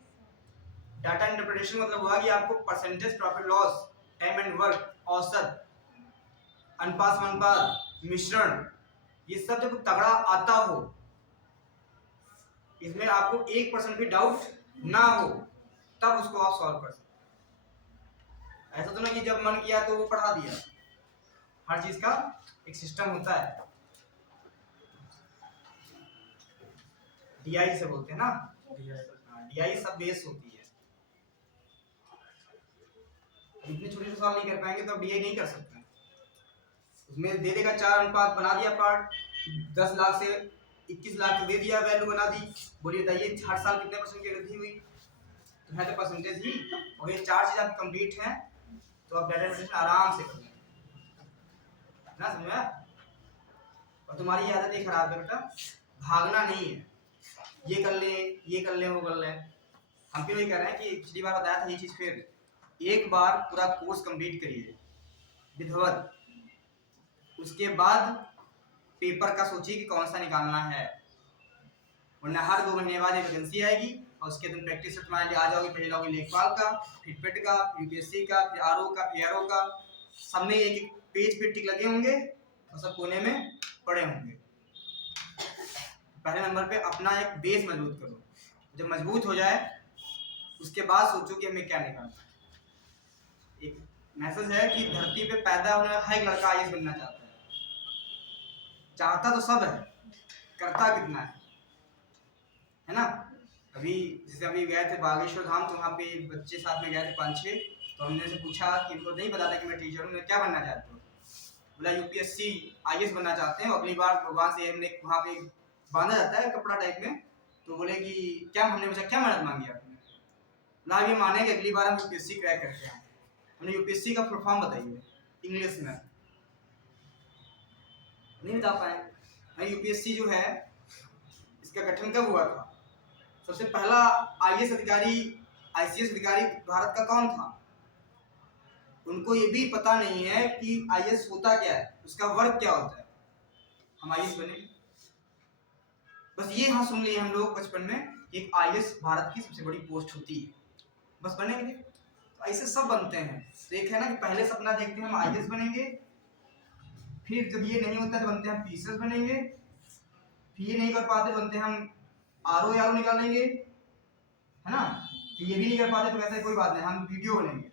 डाटा इंटरप्रिटेशन मतलब हुआ कि आपको percentage, profit loss, time and work, औसत, अनुपात समानुपात, मिश्रण, ये सब जब तगड़ा आता हो, इसमें आपको 1% भी डाउट ना हो, तब उसको आप सॉल्व कर सकते हैं। ऐसा तो ना कि जब मन किया तो वो पढ़ा दिया। हर चीज का एक सिस्टम होता है। डीआई से बोलते हैं ना, डीआई सब बेस होती है। इतने छोटे सवाल नहीं कर पाएंगे तो अब डीआई नहीं कर सकते। उसमें दे देगा 4 अनुपात, बना दिया पार्ट, 10 लाख से 21 लाख दे दिया, वैल्यू बना दी, बोलिए बताइए हर साल कितने परसेंट की वृद्धि हुई? तो है तो परसेंटेज ही। और ये 4 चीज आप कंप्लीट हैं तो आप डाटा इंटरप्रिटेशन आराम से कर लेंगे ना, समझ में? और तुम्हारी आदत ये खराब है बेटा, भागना नहीं है, ये कर ले, ये कर ले, वो कर ले। हम फिर वही कह रहे हैं कि पिछली बार बताया था ये चीज, फिर एक बार पूरा कोर्स कंप्लीट करिए विधिवत, उसके बाद पेपर का सोचिए कि कौन सा निकालना है, वरना हर 2 महीने बाद एक वैकेंसी आएगी और उसके दिन प्रैक्टिस से तुम्हारे लिए आ जाओगे, पहले लाओगे लेखपाल का, फिर पेट का, फिर यूपीएससी का, फिर आरओ का, फिर आरओ का, सब में एक एक पेज पे टिक लगे होंगे और सब कोने में पड़े होंगे। पहले नंबर पे अपना एक बेस मजबूत करो, जब मजबूत हो जाए उसके बाद सोचो कि हमें क्या निकालना है। एक मैसेज है कि धरती पे पैदा होने वाला हर लड़का आईएएस बनना चाहता है। चाहता तो सब है, करता कितना है ना? अभी जैसे अभी गए थे बागेश्वर धाम, तो वहाँ पे बच्चे साथ में गए थे 5-6, तो हमने से पूछा कि इनको नहीं पता था कि मैं टीचर हूँ, मैं क्या बनना चाहता हूँ? बोला यूपीएससी आईएएस बनना चाहते हैं। अगली बार भगवान से हमने वहाँ पे बांधा जाता है कपड़ा टाइप में, तो बोले कि क्या, हमने पूछा क्या मदद मांगी आपने? बोला ये माने कि अगली बार हम यूपीएससी क्रैक करते हैं। हमने यूपीएससी का फुल फॉर्म बताइए इंग्लिश में, नहीं बता पाए। यूपीएससी जो है इसका गठन कब हुआ था? सबसे पहला आईएएस अधिकारी, आईसीएस अधिकारी भारत का कौन था? उनको ये भी पता नहीं है कि आईएएस होता क्या है, उसका वर्क क्या होता है। हम आईएएस बने, बस ये हाँ सुन लिए हम लोग बचपन में, एक आईएएस भारत की सबसे बड़ी पोस्ट होती है, बस बनेंगे। तो ऐसे सब बनते हैं। तो एक है ना कि पहले सपना देखते हैं हम आईएएस बनेंगे, फिर जब ये नहीं होता तो बनते हैं हम पीसीएस बनेंगे, फिर ये नहीं कर पाते बनते हम आरओ यारो निकालेंगे, है ना? तो ये भी नहीं कर पाते तो कहते हैं कोई बात नहीं हम वीडियो बनेंगे,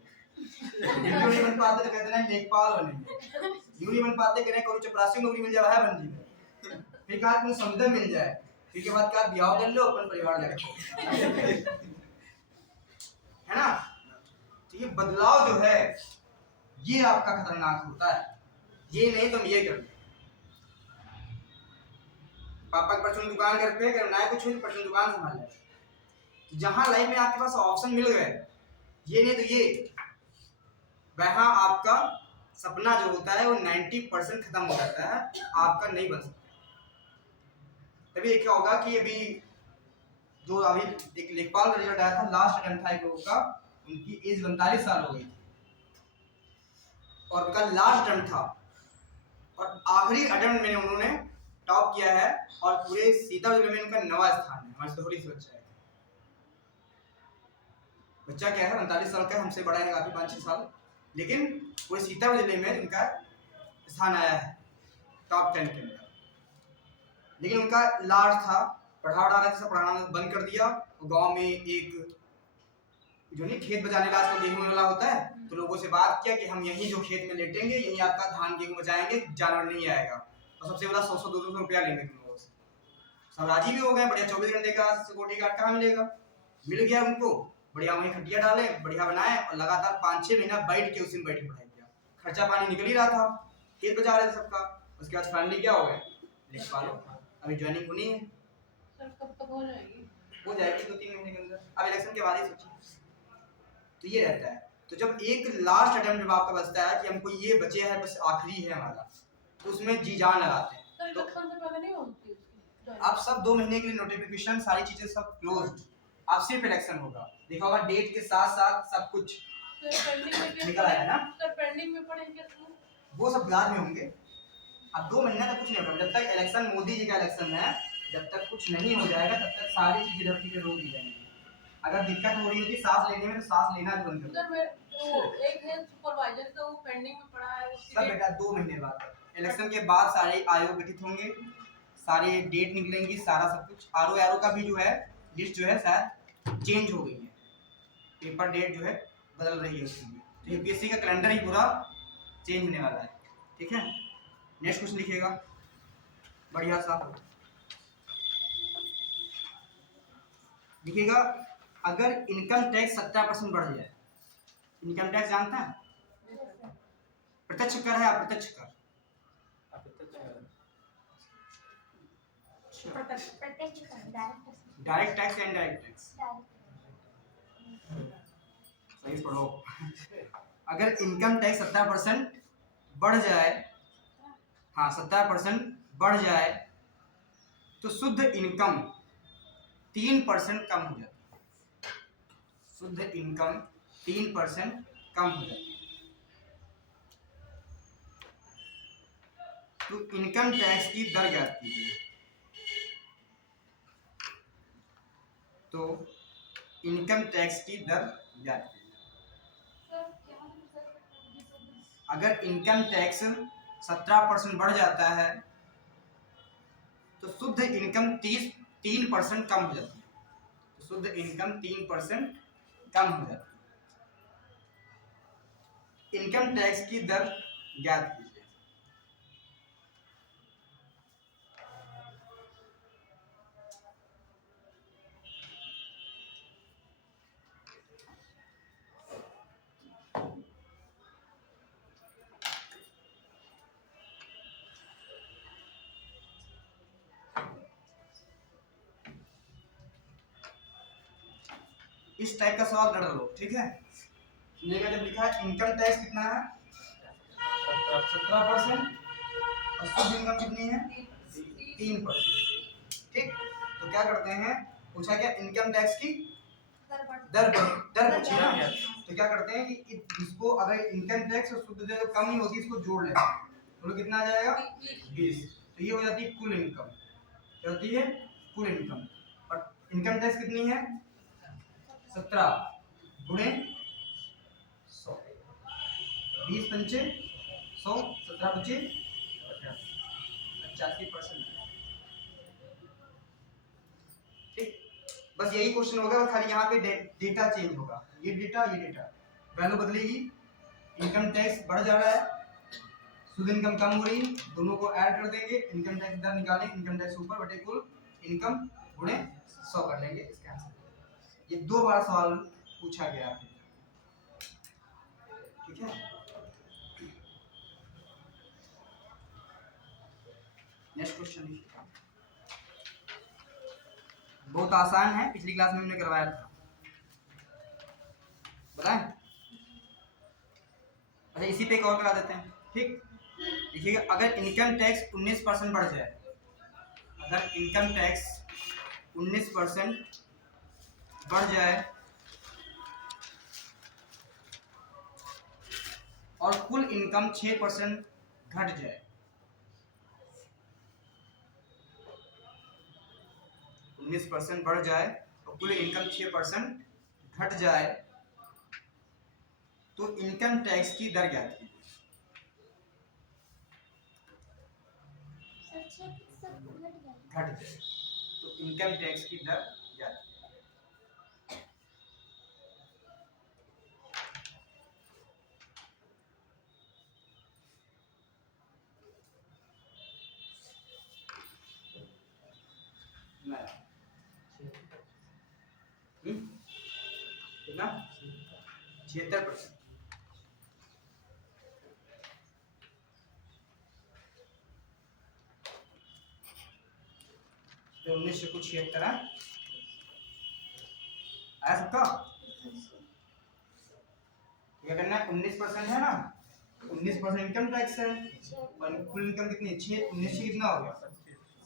वीडियो नहीं बन पाते तो कहते हैं लेखपाल बनेंगे, यूं नहीं बन पाते कह रहे करो चपरासी नौकरी मिल जाए है बन जी, फिर कहा तुम्हें संविदा मिल जाए, फिर के बाद कहा ब्याह कर लो अपन परिवार रखो, है ना? तो ये बदलाव जो है ये आपका खतरनाक होता है। ये नहीं तुम ये कर, पापा की परचून दुकान घर पे करना है कुछ, परचून दुकान संभाल ले। जहां लाइफ में आपके पास ऑप्शन मिल गए, ये नहीं तो ये, वहां आपका सपना जो होता है वो 90% खत्म हो जाता है, आपका नहीं बन सकता। तभी क्या होगा कि अभी जो अभी एक लेखपाल का रिजल्ट आया था, लास्ट अटेम्प्ट था एक लोगों का, उनकी एज 42 साल हो गई और उनका लास्ट अटेम्प्ट था और आखिरी अटेम्प्ट में उन्होंने टॉप किया है और पूरे सीतापुर जिले में उनका 9वां स्थान है। हमारे दोहरी से बच्चा है, बच्चा क्या है 45 साल का, हमसे बड़ा है काफी 5-6 साल, लेकिन पूरे सीतापुर जिले में उनका स्थान आया है टॉप 10 के अंदर। लेकिन उनका लास्ट था, पढ़ा रहे थे, सब पढ़ाना बंद कर दिया। गांव में एक जो नहीं खेत बजाने का आजकल गेहूं वाला होता है, तो लोगों से बात किया कि हम यहीं जो खेत में लेटेंगे यहीं आपका धान गेहूं बजाएंगे, जानवर नहीं आएगा, और सबसे बड़ा 100-200 रुपया लेंगे तुम लोगों से। सब राजी भी हो गए, बढ़िया 24 घंटे का सिक्योरिटी गार्ड कहाँ मिलेगा, मिल गया उनको, बढ़िया वहीं खटिया डाले, बढ़िया बनाए और लगातार 5-6 महीना बैठ के उसी में बैठे पढ़ाई किया। खर्चा पानी निकल ही रहा था, खेत बजा रहे थे सबका। उसके बाद फाइनली क्या हो गए, लेखपाल, अभी ज्वाइनिंग होनी है। सर कब तक हो जाएगी? हो जाएगी 2-3 महीने के अंदर। अब इलेक्शन के बाद ही सोचिए। तो ये रहता है। तो जब एक लास्ट अटेम्प्ट जब आपका बचता है कि हमको ये बचे है, बस आखिरी है हमारा, तो उसमें जी जान लगाते हैं। सर तो इलेक्शन से पहले नहीं होती उसकी? आप सब 2 महीने के लिए नोटिफिकेशन सारी चीजें सब क्लोज्ड, आप सिर्फ इलेक्शन होगा। देखा होगा डेट के साथ साथ सब कुछ सर पेंडिंग में केस निकल आया ना। सर पेंडिंग में पड़े केस में? वो सब बाद में होंगे। अब 2 महीना तक कुछ नहीं होगा। जब तक इलेक्शन, मोदी जी का इलेक्शन है, जब तक कुछ नहीं हो जाएगा तब तक सारी चीजें धरती पे रोक दी जाएंगी। अगर दिक्कत हो रही होती सांस लेने में, तो सांस लेना भी बंद कर दो। सर मैं वो एक है सुपरवाइजर का, वो पेंडिंग में पड़ा है उसकी सब डेट। बेटा 2 महीने बाद, इलेक्शन के बाद सारे आयोग गठित होंगे, सारे डेट निकलेंगी, सारा सब कुछ। आरओ का भी जो है लिस्ट जो है शायद चेंज हो गई है, पेपर डेट जो है बदल रही है उसकी। तो यूपीएससी का कैलेंडर ही पूरा चेंज होने वाला है। ठीक है, नेक्स्ट क्वेश्चन लिखिएगा बढ़िया सा। लिखिएगा, अगर इनकम टैक्स 17% बढ़ जाए। इनकम टैक्स जानता है? प्रत्यक्ष कर है, अप्रत्यक्ष कर? प्रत्यक्ष कर, डायरेक्ट टैक्स या इनडायरेक्ट टैक्स? सही पढ़ो। अगर इनकम टैक्स 17% बढ़ जाए, हाँ 17% बढ़ जाए, तो शुद्ध इनकम 3% कम हो जाती है। शुद्ध इनकम 3% कम हो जाती है। तो इनकम टैक्स की दर ज्ञात कीजिए। तो इनकम टैक्स की दर ज्ञात कीजिए। अगर इनकम टैक्स 17% बढ़ जाता है, तो शुद्ध इनकम 3% कम हो जाती है। तो शुद्ध इनकम 3% कम हो जाती है। इनकम टैक्स की दर ज्ञात कीजिए। इस टाइप का सवाल कर लो, ठीक है। सुनिएगा, जब लिखा है इनकम टैक्स कितना है 17%, और शुद्ध इनकम कितनी है 3%। ठीक, तो क्या करते हैं, पूछा क्या इनकम टैक्स की दर पूछी ना, तो क्या करते हैं कि इसको अगर इनकम टैक्स और शुद्ध जो कम ही होती है इसको जोड़ लेते हैं, तो कितना आ जाएगा 20। तो ये हो जाती है कुल इनकम। क्या होती है कुल इनकम। और इनकम टैक्स कितनी है 17 गुणे 100, 20 पंचे 100, 17 बचे 85%। ठीक, बस यही क्वेश्चन होगा, खाली यहाँ पे डेटा चेंज होगा। ये डेटा वैल्यू बदलेगी। इनकम टैक्स बढ़ जा रहा है, शुद्ध इनकम कम हो रही, दोनों को ऐड कर देंगे, इनकम टैक्स दर निकालेंगे, इनकम टैक्स ऊपर बटे कुल इनकम गुणे 100 कर लेंगे। इसका आंसर ये 2 बार सवाल पूछा गया है। ठीक है, नेक्स्ट क्वेश्चन बहुत आसान है, पिछली क्लास में हमने करवाया था, बताएं? अच्छा, इसी पे एक और करा देते हैं। ठीक, देखिएगा, अगर इनकम टैक्स 19% बढ़ जाए, अगर इनकम टैक्स 19% बढ़ जाए और कुल इनकम 6% घट जाए, 19% बढ़ जाए और कुल इनकम 6% घट जाए, तो इनकम टैक्स की दर क्या थी? घट जाए, तो इनकम टैक्स की दर क्या थी? कितना 76%। तो 1976 है आया सबका। क्या करना है, 19% है ना, 19% इनकम टैक्स है और कुल इनकम कितनी है 6, 19 से कितना हो गया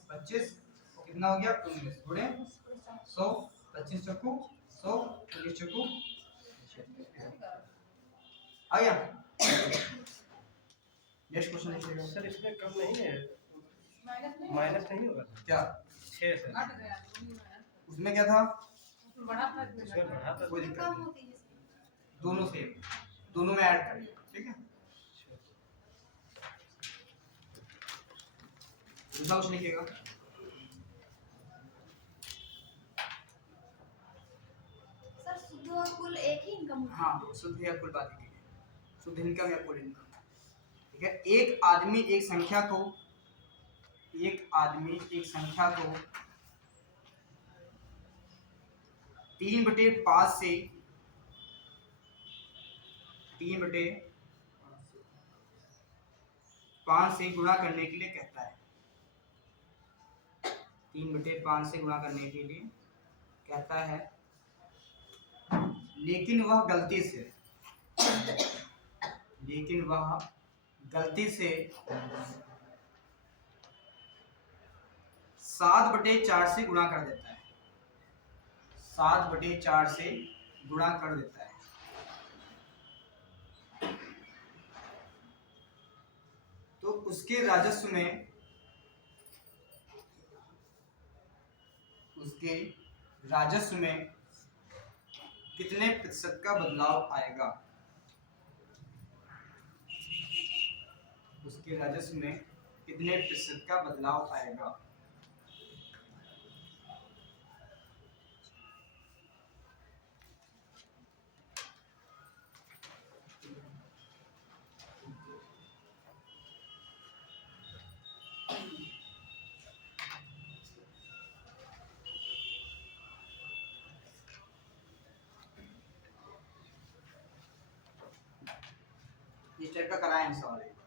25 और कितना हो गया 19 गुणे 100, 25 चक्कू 100, 19 चक्कू आ गया। नेक्स्ट क्वेश्चन लिखिएगा। सर इसमें कम नहीं है, माइनस माइनस नहीं होगा क्या 6 सर। घट गया उसमें क्या था, उसमें बड़ा था इसमें बढ़ा था। कोई दिक्कत नहीं, दोनों सेम, दोनों में ऐड करिए ठीक है। दूसरा क्वेश्चन लिखिएगा। सर शुद्ध और कुल एक ही इनकम होती है? हाँ शुद्ध या कुल बात कीजिए, शुद्ध इनकम या कुल इनकम ठीक है। एक आदमी एक संख्या को 3/5 से 3/5 से गुणा करने के लिए कहता है, 3/5 से गुणा करने के लिए कहता है, लेकिन वह गलती से 7/4 से गुणा कर देता है, 7/4 से गुणा कर देता है। तो उसके राजस्व में कितने प्रतिशत का बदलाव आएगा, उसके राजस्व में कितने प्रतिशत का बदलाव आएगा। इस टाइप का कराएं सवाल एक बार।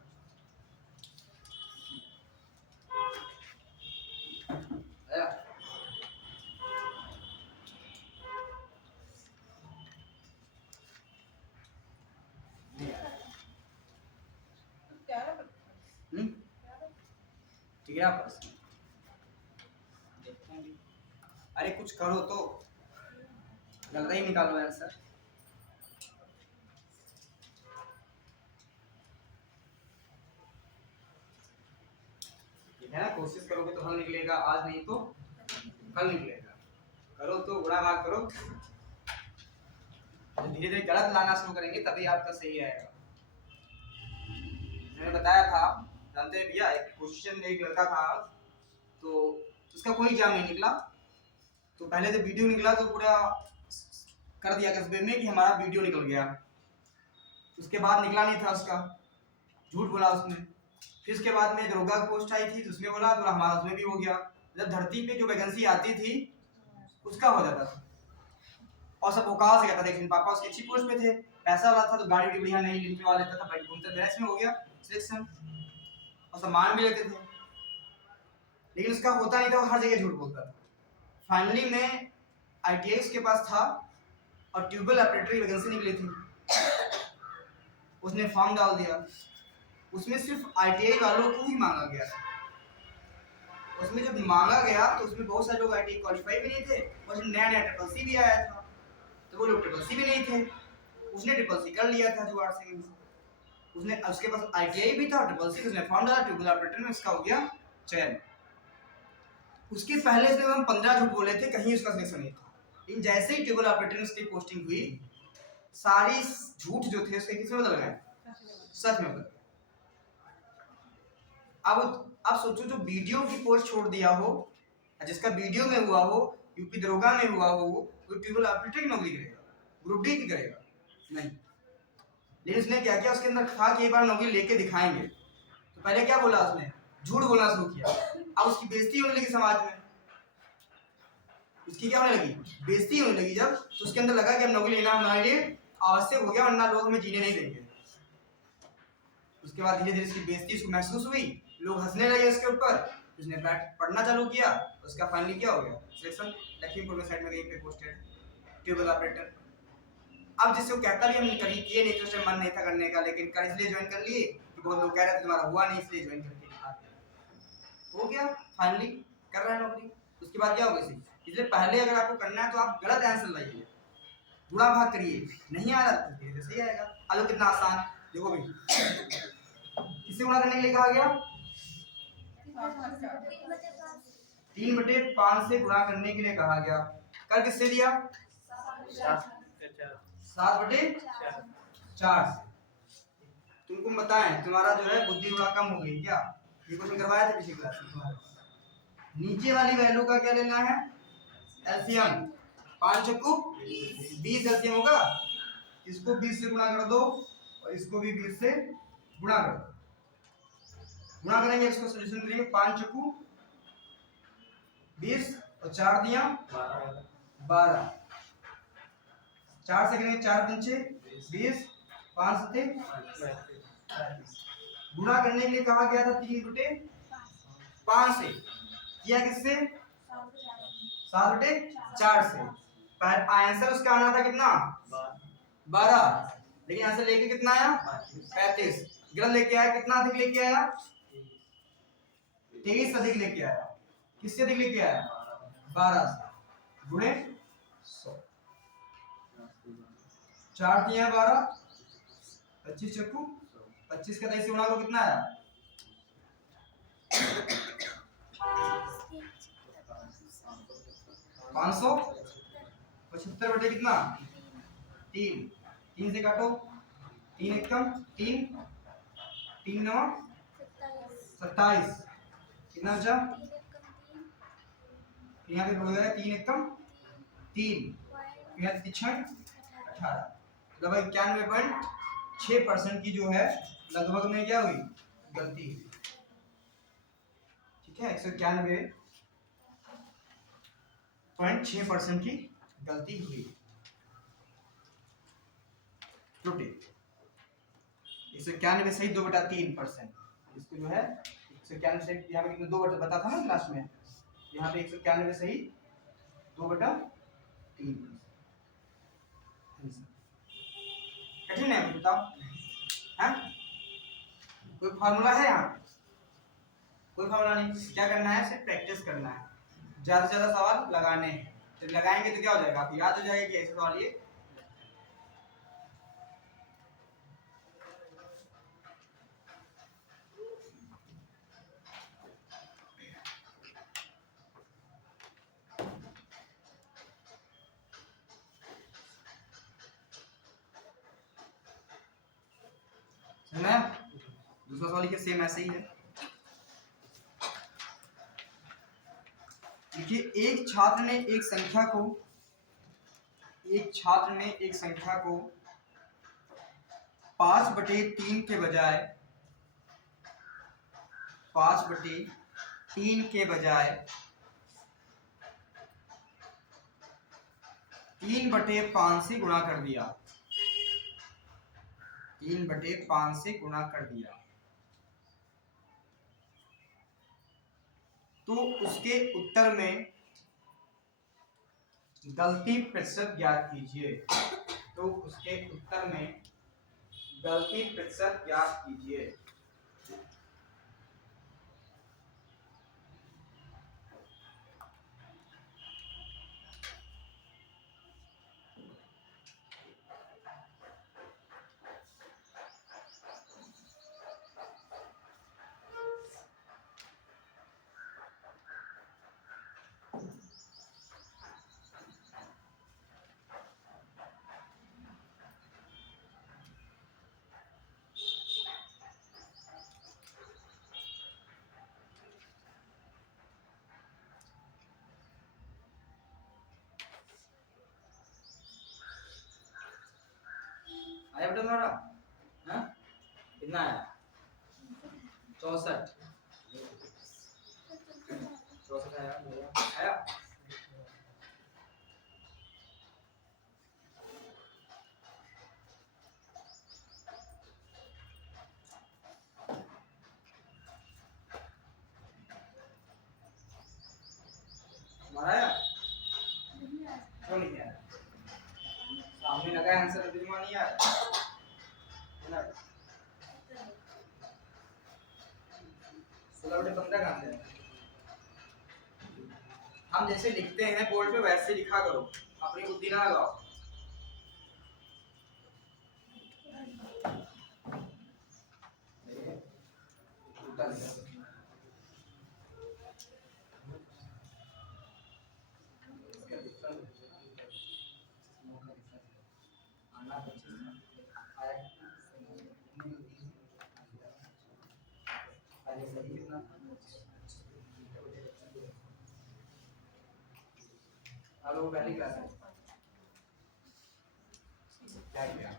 क्या है 13%। अरे कुछ करो तो, गलत ही निकालो आंसर। है ना, कोशिश करोगे तो हल निकलेगा, आज नहीं तो कल निकलेगा। करो तो गुणा भाग करो, धीरे धीरे गलत लाना शुरू करेंगे तभी आपका सही आएगा। मैंने बताया था, जानते हैं भैया, एक क्वेश्चन एक लड़का था तो उसका कोई एग्जाम नहीं निकला, तो पहले से वीडियो निकला तो पूरा कर दिया कस्बे में कि हमारा वीडियो निकल गया। उसके बाद निकला नहीं था उसका, झूठ बोला उसने। फिर उसके बाद में दरोगा की पोस्ट आई थी तो उसमें बोला तो हमारा उसमें भी हो गया। जब धरती पे जो वैकेंसी आती थी उसका हो जाता था, और सब औकात से कहता था। लेकिन पापा उसके अच्छी पोस्ट पे थे, पैसा वाला था, तो गाड़ी भी बढ़िया नहीं लिखवा लेता था, भाई घूमते बैच में हो गया सिलेक्शन और सम्मान भी लेते थे। लेकिन उसका होता नहीं था, वो हर जगह झूठ बोलता था। फाइनली में ITI के पास था और ट्यूबवेल ऑपरेटर की वैकेंसी निकली थी, उसने फॉर्म डाल दिया। उसमें सिर्फ ITI वालों को ही मांगा गया। उसमें जब मांगा गया तो उसमें बहुत सारे लोग ITI क्वालिफाई भी नहीं थे, और नया नया ट्रिपल-सी भी आया था, तो वो लोग ट्रिपल-सी भी नहीं थे। उसने ट्रिपल-सी कर लिया था जुगाड़ से, उसने उसके पास ITI भी था और ट्रिपल-सी, उसने फॉर्म डाला ट्यूबवेल ऑपरेटर में, उसका हो गया चयन। उसके पहले से हम 15 झूठ बोले थे, कहीं उसका सिलेक्शन नहीं था। लेकिन जैसे ही ट्यूबवेल ऑपरेटर में उसकी पोस्टिंग हुई, सारी झूठ जो थे उसके किसमें बदल गए, सच में बदल गए। अब आप सोचो, जो वीडियो की पोस्ट छोड़ दिया हो, जिसका वीडियो में हुआ हो, यूपी दरोगा में हुआ हो, वो ट्यूबवेल ऑपरेटर की नौकरी करेगा, ग्रुप डी की करेगा नहीं। लेकिन उसने क्या किया, उसके अंदर था कि एक बार नौकरी लेके दिखाएंगे। तो पहले क्या बोला उसने, झूठ बोलना शुरू किया। अब उसकी बेइज्जती होने लगी समाज में, उसकी क्या होने लगी, बेइज्जती होने लगी। जब तो उसके अंदर लगा कि अब नौकरी लेना हमारे लिए आवश्यक हो गया, वरना लोग हमें जीने नहीं देंगे। उसके बाद धीरे धीरे उसकी बेइज्जती उसको महसूस हुई, लोग हंसने लगे उसके ऊपर, उसने पढ़ना चालू किया, उसका फाइनली क्या हो गया, सिलेक्शन लखीमपुर में साइड में कहीं पे पोस्टेड ट्यूबवेल ऑपरेटर। अब जिसको कहता भी हमने कभी किए नहीं, तो उसे मन नहीं था करने का, लेकिन कर इसलिए ज्वाइन कर लिए कि बहुत लोग कह रहे थे तुम्हारा हुआ नहीं, इसलिए ज्वाइन करके दिखा दिया। हो गया, फाइनली कर रहा है नौकरी। उसके बाद क्या होगा इसे, इसलिए पहले अगर आपको करना है तो आप गलत आंसर लाइए, गुणा भाग करिए, नहीं आ रहा तो धीरे सही आएगा। आलो कितना आसान, देखो भाई किससे गुणा करने के लिए कहा गया, 3/5 से गुणा करने के लिए कहा गया। कर किससे दिया, 7/4 से। तुमको बताएं तुम्हारा जो है बुद्धि थोड़ा कम हो गई क्या, ये क्वेश्चन करवाया था पिछली क्लास में तुम्हारे। नीचे वाली वैल्यू का क्या लेना है, एलसीएम। 5 चक्कू 20 एलसीएम होगा, इसको 20 से गुणा कर दो और इसको भी 20 से गुणा कर दो। गुणा करेंगे, इसको सॉल्यूशन करेंगे, 5 चक्कू 20 और 4 दिया 12, 4 से करेंगे 4 पंचे 20, 5 सते 35। गुणा करने के लिए कहा गया था 3/5 से, किया किससे, 7/4 से। पर आंसर उसका आना था कितना, 12, लेकिन आंसर लेके कितना आया, 35। गलत लेके आया, कितना अधिक लेके आया, 23 अधिक लेके आया। किससे अधिक लेके आया, 12 से, गुणे 100। 4 दिया 12, 25 चक्कू 25 का 23 से गुणा करो, कितना आया, 575 बटे कितना, 3, 3 से काटो, 3 एकम 3, 3 9 27, कितना बचा, यहाँ पे हो गया 3 एकम 3, यहाँ 3 18, मतलब 91.6% की जो है लगभग में क्या हुई, गलती हुई। ठीक है, 191.6% की गलती हुई, त्रुटि। 191 सही 2/3%। इसको जो है 191 सही, यहाँ पे कितना 2 बटा बता था ना क्लास में, यहाँ पे 191 सही 2/3। कठिन है बताओ, हैं? कोई फार्मूला है यहाँ, कोई फार्मूला नहीं। क्या करना है, सिर्फ प्रैक्टिस करना है, ज्यादा से ज्यादा सवाल लगाने हैं। जब लगाएंगे तो क्या हो जाएगा, आपको याद हो जाएगा कि ऐसे सवाल ये। दूसरा सवाल लिखिए, सेम ऐसे ही है। देखिए, एक छात्र ने एक संख्या को 5/3 के बजाय 5/3 के बजाय 3/5 से गुणा कर दिया, 3/5 से गुणा कर दिया, तो उसके उत्तर में गलती प्रतिशत ज्ञात कीजिए। तो उसके उत्तर में गलती प्रतिशत ज्ञात कीजिए। आया बेटा तुम्हारा, हाँ? कितना आया, 64 आया। आया आंसर दिमाग नहीं आया है ना 16/15 कहां से आया? हम जैसे लिखते हैं बोर्ड पे वैसे लिखा करो, अपनी बुद्धि ना लगाओ। हेलो पहली क्लास है क्या किया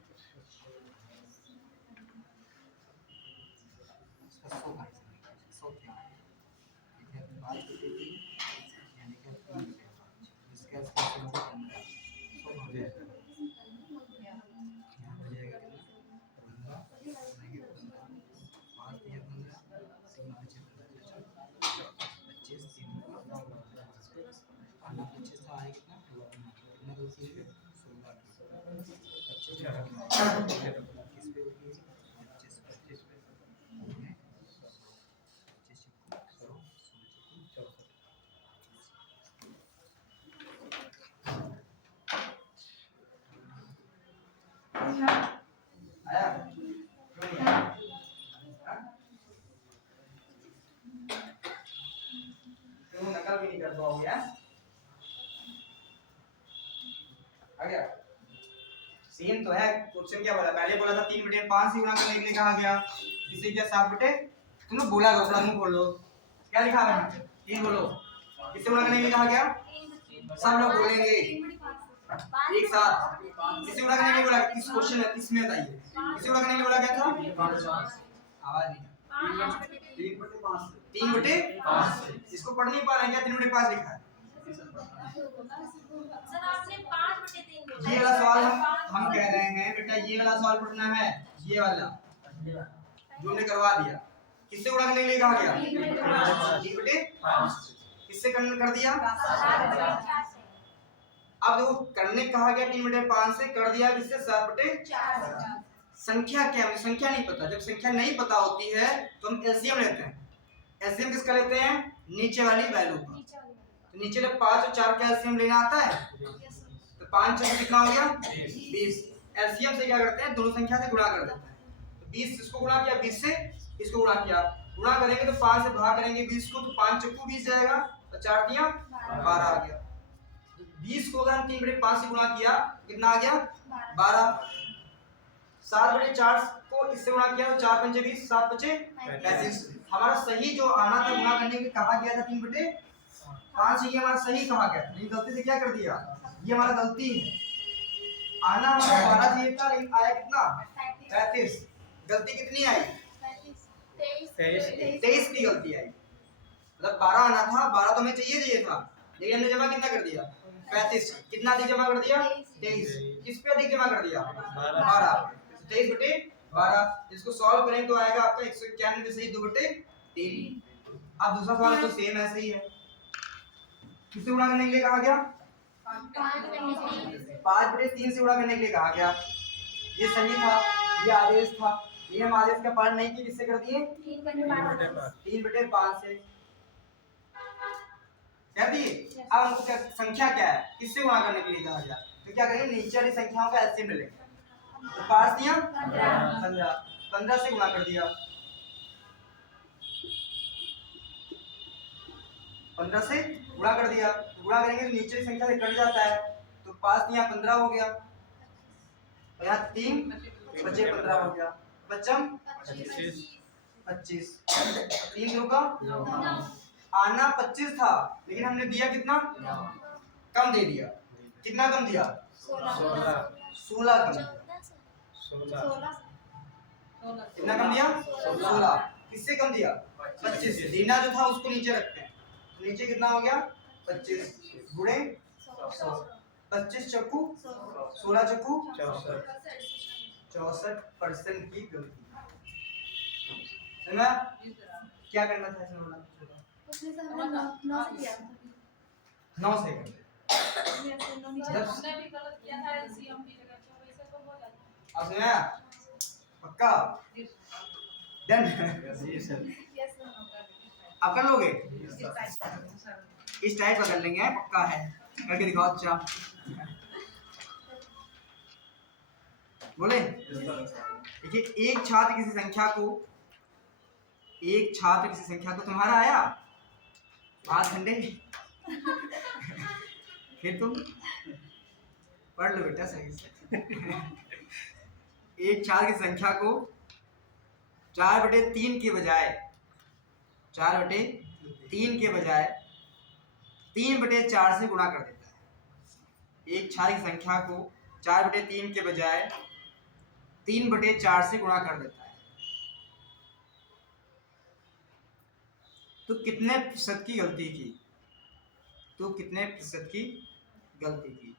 सो क्या ठीक है बात होती थी यानी कि इसके आसपास सो हो जाएगा यहाँ हो जाएगा कितना 15 5 या 15 3 आना 25 था आए कितना कितना दूसरी है 16 किस पे होगी 25 पे आया क्यों नहीं आया तुम नकल भी नहीं कर पाओगे आ गया सेम तो है क्वेश्चन क्या बोला पहले बोला था 3/5 से गुणा करने के लिए कहा गया इसे क्या 7/, तुम लोग बोला करो मुंह खोल लो क्या लिखा है 3 बोलो किससे गुणा करने के लिए कहा गया सब लोग बोलेंगे एक साथ किससे गुणा करने के लिए बोला किस क्वेश्चन है किसमें बताइए किससे गुणा करने के लिए बोला गया था आवाज नहीं 3/5 इसको पढ़ नहीं पा रहे हैं क्या 3/5 लिखा है सर आपने 5/3 ये वाला सवाल हम कह रहे हैं बेटा ये वाला सवाल पढ़ना है ये वाला जो हमने करवा दिया किससे गुणा करने के लिए कहा गया 3/5 किससे कर दिया अब देखो करने कहा गया 3/5 से कर दिया किससे 7/4 संख्या क्या है संख्या नहीं पता जब संख्या नहीं पता होती है तो हम एलसीएम लेते हैं एलसीएम किसका लेते हैं नीचे वाली वैल्यू का तो नीचे जब 5 और 4 का एलसीएम लेना आता है तो 5 से कितना हो गया 20 एलसीएम से क्या करते हैं दोनों संख्या से गुणा कर देते हैं तो 20 इसको गुणा किया 20 से इसको गुणा किया गुणा करेंगे तो 5 से भाग करेंगे 20 को तो 5 चक्कू 20 जाएगा तो 4 तिया 12 आ गया 20 को अगर हम 3/5 से गुणा किया कितना आ गया 12 7/4 को इससे गुणा किया तो 4 पंचे 20 7 बचे 35 हमारा सही जो आना था गुणा करने के लिए कहा गया था 3/5 ये हमारा सही कहा गया लेकिन गलती से क्या कर दिया ये हमारा गलती है आना हमारा 12 चाहिए था लेकिन आया कितना 35 गलती कितनी आई 23 की गलती आई मतलब 12 आना था 12 तो हमें चाहिए था लेकिन हमने जमा कितना कर दिया 35 कितना अधिक जमा कर दिया 23 किस पे अधिक जमा कर दिया 12 23/12 इसको सॉल्व करें तो आएगा आपका 191 में सही 2/3 अब दूसरा सवाल तो सेम ऐसे ही है किससे गुणा करने के लिए कहा गया 5/3 से गुणा करने के लिए कहा गया ये सही था ये आदेश था ये हम आदेश का पालन नहीं किया किससे कर दिए 3/5 से कर दिए अब हमको संख्या क्या है किससे गुणा करने के लिए कहा गया तो क्या करेंगे नीचे वाली संख्याओं का एलसीएम ले लेंगे तो 5 दिया 15 से गुणा कर दिया 15 से गुणा कर दिया तो गुणा करेंगे तो नीचे की संख्या से कट जाता है तो 5 दिया 15 हो गया और यहाँ 3 बचे 15 हो गया बचम 25 3 का आना 25 था लेकिन हमने दिया कितना कम दे दिया कितना कम दिया 16 कम कितना कम दिया 16 किससे कम दिया 25 से देना जो था उसको नीचे रखते हैं तो नीचे कितना हो गया 25 गुणे 25 चक्कू 16 चक्कू 64% की गलती समझा क्या करना था इसमें वाला उसमें से हमने 9 से किया था 9 से हमने भी गलत किया था एलसीएम की जगह पे वैसे अब सुना पक्का डन जी सर। अब कर लोगे इस टाइप इस टाइप का कर लेंगे पक्का है करके दिखाओ अच्छा बोले देखिए एक छात्र किसी संख्या को तुम्हारा आया हाथ ठंडे फिर तुम पढ़ लो बेटा सही से एक छात्र की संख्या को 4/3 के बजाय 3/4 से गुणा कर देता है। एक छात्र की संख्या को 4/3 के बजाय 3/4 से गुणा कर देता है तो कितने प्रतिशत की गलती की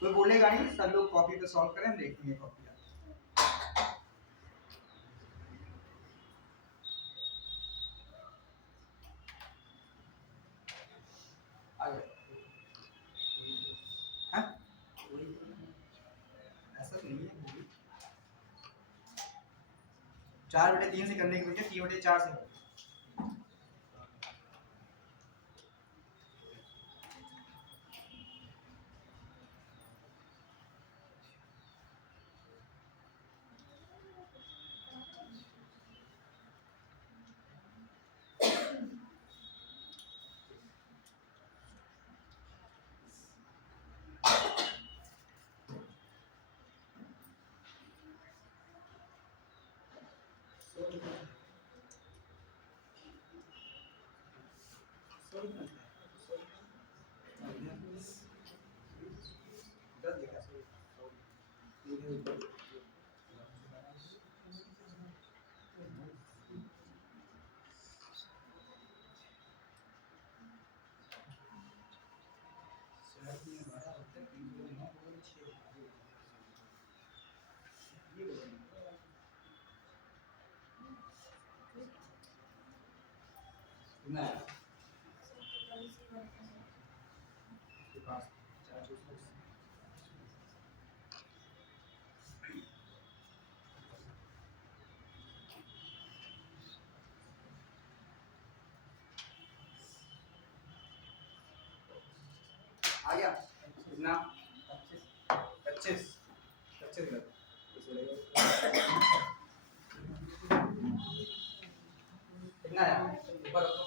कोई बोलेगा नहीं सब लोग कॉपी पे सॉल्व करें देखेंगे कॉपी ऐसा तो नहीं है 4/3 से करने के बजाय 3/4 से करो। आ गया कितना 25 कितना आया ऊपर रखो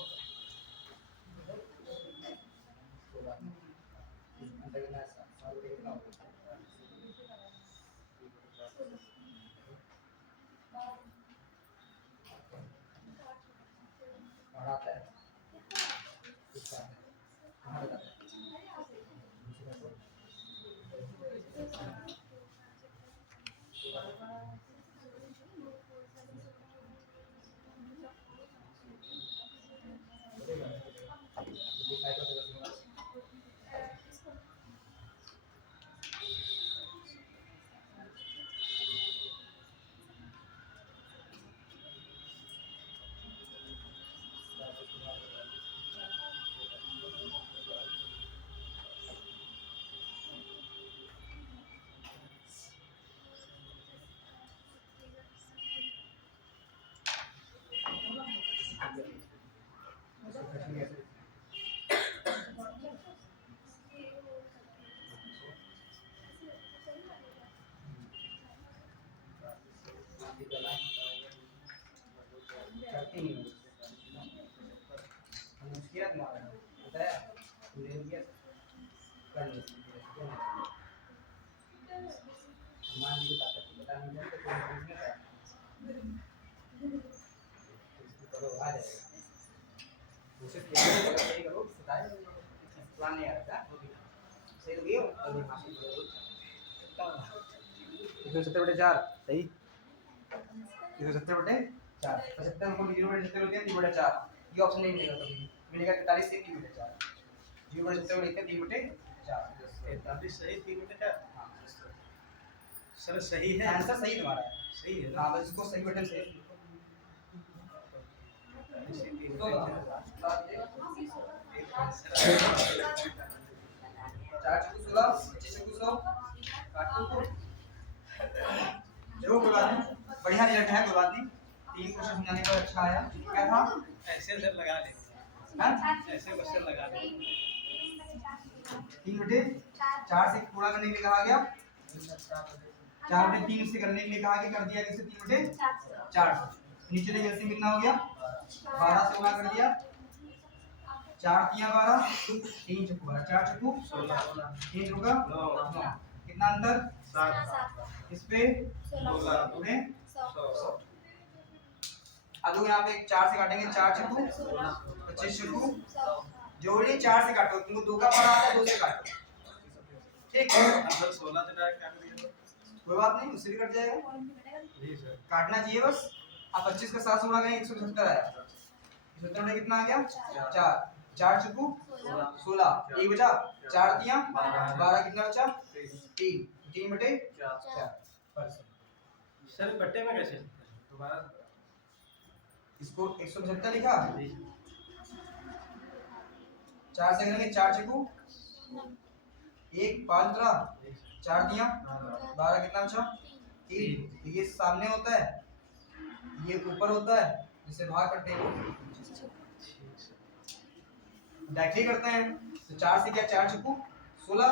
बढ़ाता है सही 70/4 75 को 0/70 होते हैं 3/4 ये ऑप्शन नहीं मिलेगा कभी मिलेगा 43 से 3/4 0/70 को लिखते हैं 3/4 43 सही 3/4 हाँ सर सही है आंसर सही तुम्हारा है सही है हाँ बस इसको सही बटन सही तो 4 16 25 100 काटो ऐसे सर लगा ले, हाँ? ऐसे क्वेश्चन लगा ले। 3/4 से पूरा करने के लिए कहा गया, 4/3 से करने के लिए कहा गया, कर दिया किसे 3/4। नीचे देखिए ऐसे कितना हो गया, 12 से गुणा कर दिया, 4 तिया 12, 3 चौको 12, 4 चौको 16, 3 चौका 9, कितना अंतर 7 इस पे 16 में 100। अब लोग यहाँ पे 4 से काटेंगे, 4 चौको 25 चौको, जोड़िए 4 से काटो, तुमको 2 का पारा आता है 2 से काटो, ठीक है। सर 16 से डायरेक्ट काट दिया कोई बात नहीं, उससे भी कट जाएगा, जी सर। काटना चाहिए बस। अब 25 का 7 से गुणा करेंगे 175 आया, 175 में कितना आ गया 4, 4 चौको 16, एक बचा 4 तिया 12, कितना बचा 3, 3/4। सर बट्टे में कैसे दोबारा? इसको 175 लिखा, जी 4 से करेंगे 4 चौको 1, 5 रहा, 4 तिया 12, कितना बचा 3। ये सामने होता है, ये ऊपर होता है, जिसे बाहर करते हैं डायरेक्टली करते हैं। तो 4 से क्या 4 चौको 16,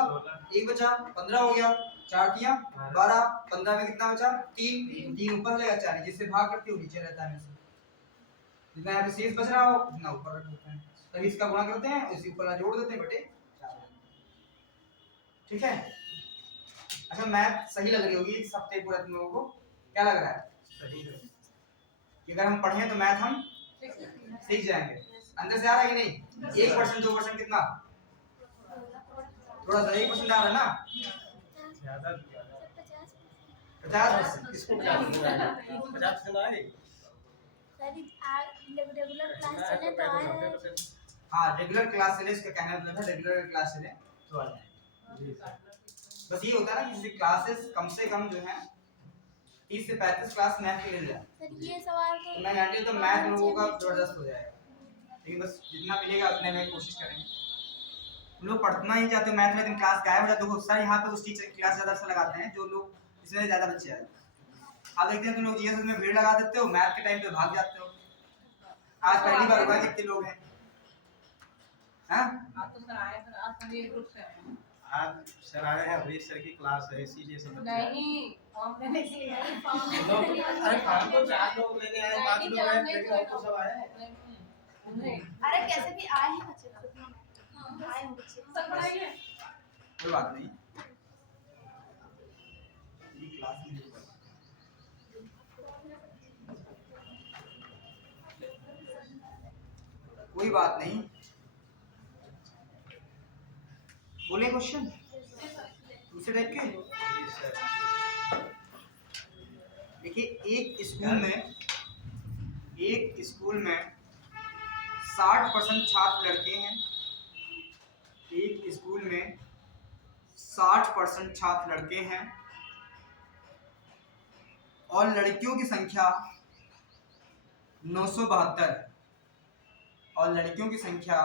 एक बचा 15 हो गया, 4 तिया 12, 15 में कितना बचा 3, 3 ऊपर रहेगा 4, जिससे भाग करते हो नीचे रहता है, जितना यहाँ पे शेष बच रहा हो उतना ऊपर रख देते हैं, तभी इसका गुणा करते हैं, इसी ऊपर जोड़ देते हैं बटे 4। ठीक है। अच्छा मैथ सही लग रही होगी इस हफ्ते पूरा तुम लोगों को, क्या लग रहा है सही है। कि अगर हम पढ़ें तो मैथ हम सीख जाएंगे, अंदर से आ रहा है कि नहीं? 1% 2% कितना, थोड़ा सा 1% आ रहा है ना, ज्यादा 50%। इसको 50% आए। रेगुलर क्लास चले तो आए। हाँ रेगुलर क्लास चले, इसका कहना मतलब है रेगुलर क्लास चले तो आ जाए। जी सर। बस ये होता है ना कि क्लासेस कम से कम जो है 30 से 35 क्लास मैथ की मिल जाए, सर ये सवाल तो मैं गारंटी तो मैथ लोगों का जबरदस्त हो जाएगा, लेकिन बस जितना मिलेगा उतने में कोशिश करेंगे। तुम लोग पढ़ना ही चाहते हो मैथ में, लेकिन क्लास गायब हो जाते हो सर, यहाँ पे उस टीचर की क्लास ज़्यादा अच्छा लगाते हैं जो लोग इसमें ज़्यादा बच्चे आए। आप देखते हैं तुम लोग जीएस में भीड़ लगा देते हो, मैथ के टाइम पे भाग जाते हो। आज पहली बार हुआ कितने लोग हैं, हाँ आप तो सर आए थे, आज सभी एक ग्रुप से आए हैं। आज सर आए हैं, अभी सर की क्लास है इसीलिए सब बच्चे आए। नहीं फॉर्म लेने के लिए आए, फॉर्म लोग लेने के लिए अरे काम तो 4 लोग लेने आए, 5 नहीं, लोग आए, जानने लेकिन को अब तो सब आए हैं। नहीं, अरे कैसे भी आए हैं बच्चे, हाँ आए हैं बच्चे। सब पढ़ाइए। कोई बात नहीं, ये क्लास में कोई बात नहीं, बोले क्वेश्चन दूसरे टाइप के। जी सर। देखिए एक स्कूल में 60% छात्र लड़के हैं, एक स्कूल में 60% छात्र लड़के हैं और लड़कियों की संख्या 972 है, और लड़कियों की संख्या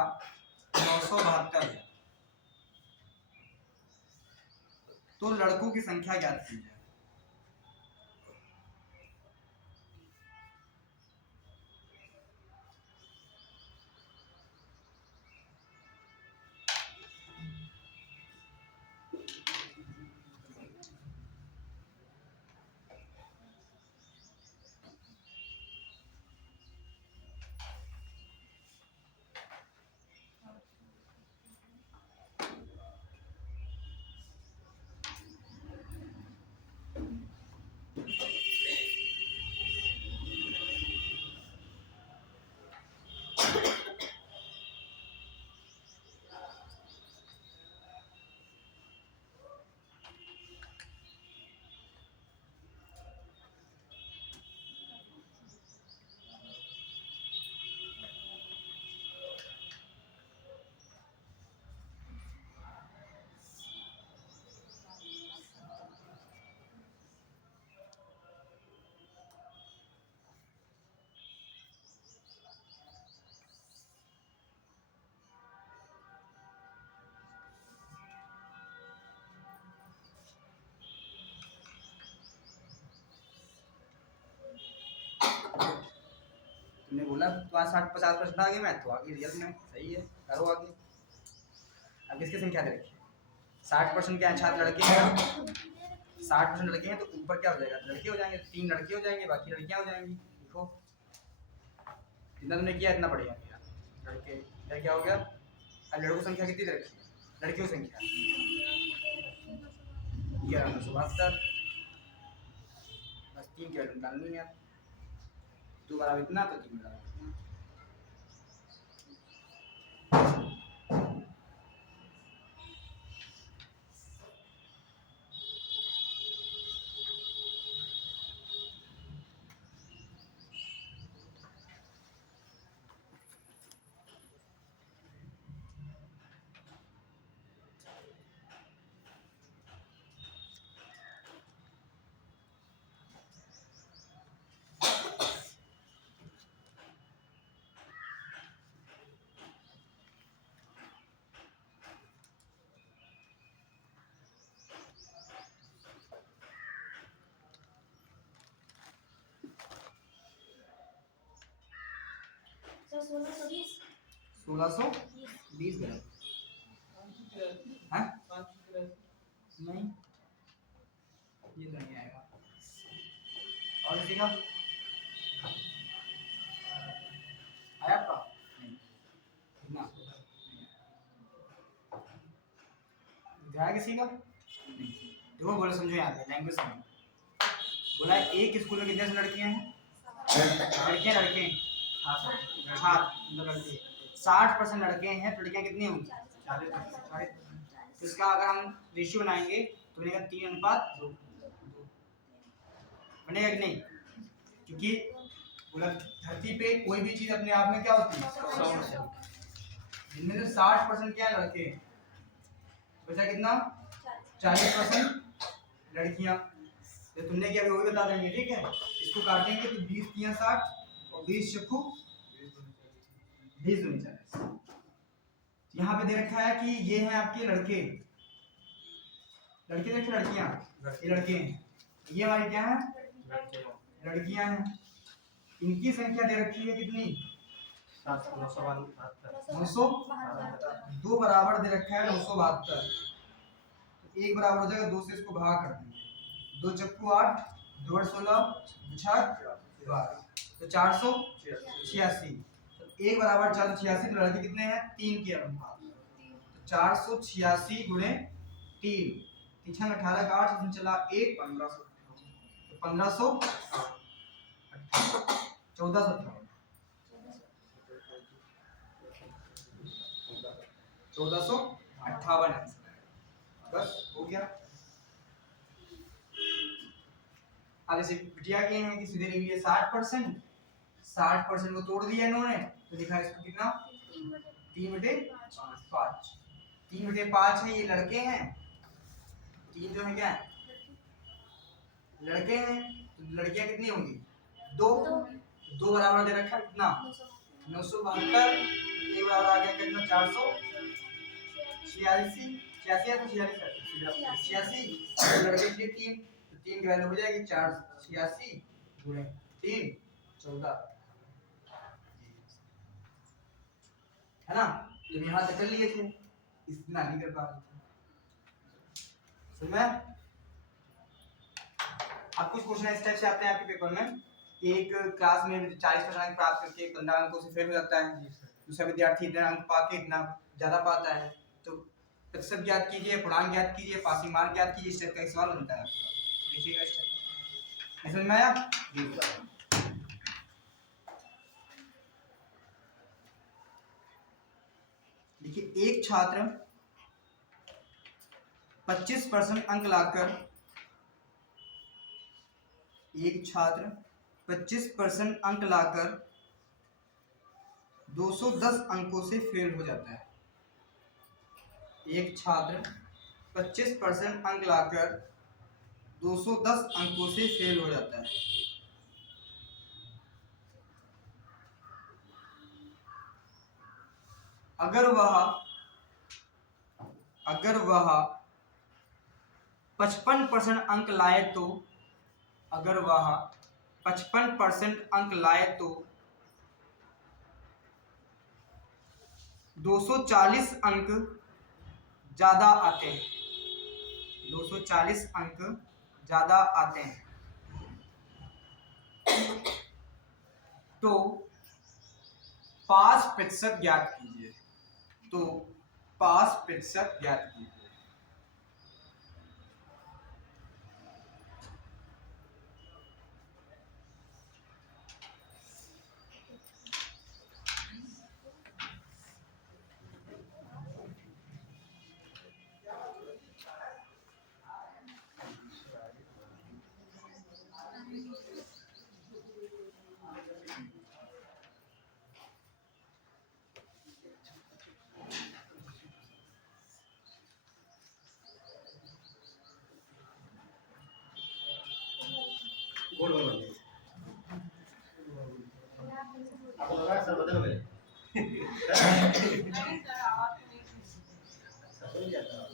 972 है, तो लड़कों की संख्या ज्ञात कीजिए। मतलब तुम्हारा 60-50% आ गए मैथ तो आगे रिजल्ट में सही है, करो आगे। अब किसकी संख्या दे रखी है? 60% क्या है छात्र लड़के हैं, 60% लड़के हैं तो ऊपर क्या हो जाएगा, लड़के हो जाएंगे, 3 लड़के हो जाएंगे, बाकी लड़कियां हो जाएंगी। देखो जितना तुमने किया इतना बढ़िया किया, लड़के इधर क्या हो गया। अब लड़कों की संख्या कितनी दे रखी है, लड़कियों की संख्या 1172, बस 3 की वैल्यू निकालनी है। 2 बराबर इतना तो 3 बराबर इतना। सर 1620 1620 गलत है, नहीं ये तो नहीं आएगा। और किसी का आया आपका? नहीं कितना आया किसी का? नहीं। देखो बोलो समझो यहाँ पे लैंग्वेज समझो। बोला एक स्कूल में कितने लड़कियां हैं? लड़के लड़के छात्र मतलब लड़के 60% लड़के हैं तो लड़कियां कितनी होंगी? 40%। इसका अगर हम रेशियो बनाएंगे तो बनेगा 3:2 बनेगा कि नहीं? क्योंकि बोला धरती पे कोई भी चीज अपने आप में क्या होती है 100%, जिनमें से 60% क्या है लड़के, बचा कितना 40% लड़कियां। तो तुमने क्या वो भी बता देंगे, ठीक है। इसको काटेंगे तो 20 3 60 और 20 चक्कू 20 दूनी 40। यहाँ पे दे रखा है कि ये हैं आपके लड़के, लड़के देखिए लड़कियां, ये लड़के हैं, ये हमारी क्या है लड़कियां हैं। इनकी संख्या दे रखी है कितनी 900, 2 बराबर दे रखा है 972। तो 1 बराबर हो जाएगा 2 से इसको भाग कर देंगे, 2 चक्कू 8, 2 16 12 तो 486। तो 1 बराबर 486 तो लड़के कितने हैं 3 के अनुपात, तो 486 गुणे 3, 3 18 का 8 चला 1 1500, तो 1500 1458 1458 बस हो गया। अब जैसे बिटिया के हैं कि सीधे लिख लिया 60%, 60% को तोड़ दिया इन्होंने तो लिखा इसको कितना 3/5। 3/5 है, ये लड़के हैं, 3 जो है क्या है लड़के हैं, तो लड़कियां कितनी होंगी 2 बराबर दे रखा है कितना 972, ये बराबर आ गया कितना 486 लड़के के 3 तो 3 की वैल्यू हो जाएगी 486 गुणे 3 14 है ना। तो यहाँ तक कर लिए थे, इतना नहीं कर पा रहे थे, समझ में। अब कुछ क्वेश्चन इस टाइप से आते हैं आपके पेपर में कि एक क्लास में 40% अंक प्राप्त करके 15 अंकों से फेल हो जाता है, दूसरा विद्यार्थी इतना अंक पाके इतना ज्यादा पाता है, तो प्रतिशत ज्ञात कीजिए, पूर्णांक ज्ञात कीजिए, पासिंग मार्क ज्ञात कीजिए, इस टाइप का सवाल बनता है आपका। देखिएगा इस टाइप समझ में आया। देखिए एक छात्र 25% अंक लाकर, एक छात्र 25% अंक लाकर 210 अंकों से फेल हो जाता है। एक छात्र 25% अंक लाकर 210 अंकों से फेल हो जाता है। अगर वह 55% अंक लाए तो, अगर वह 55% अंक लाए तो 240 अंक ज़्यादा आते हैं, 240 अंक ज़्यादा आते हैं तो 5% ज्ञात कीजिए। तो 5% ज्ञात कीजिए। गोल गोल बन गई। अब लगा सर बदल गए। नहीं सर आवाज तो नहीं समझ जाता है।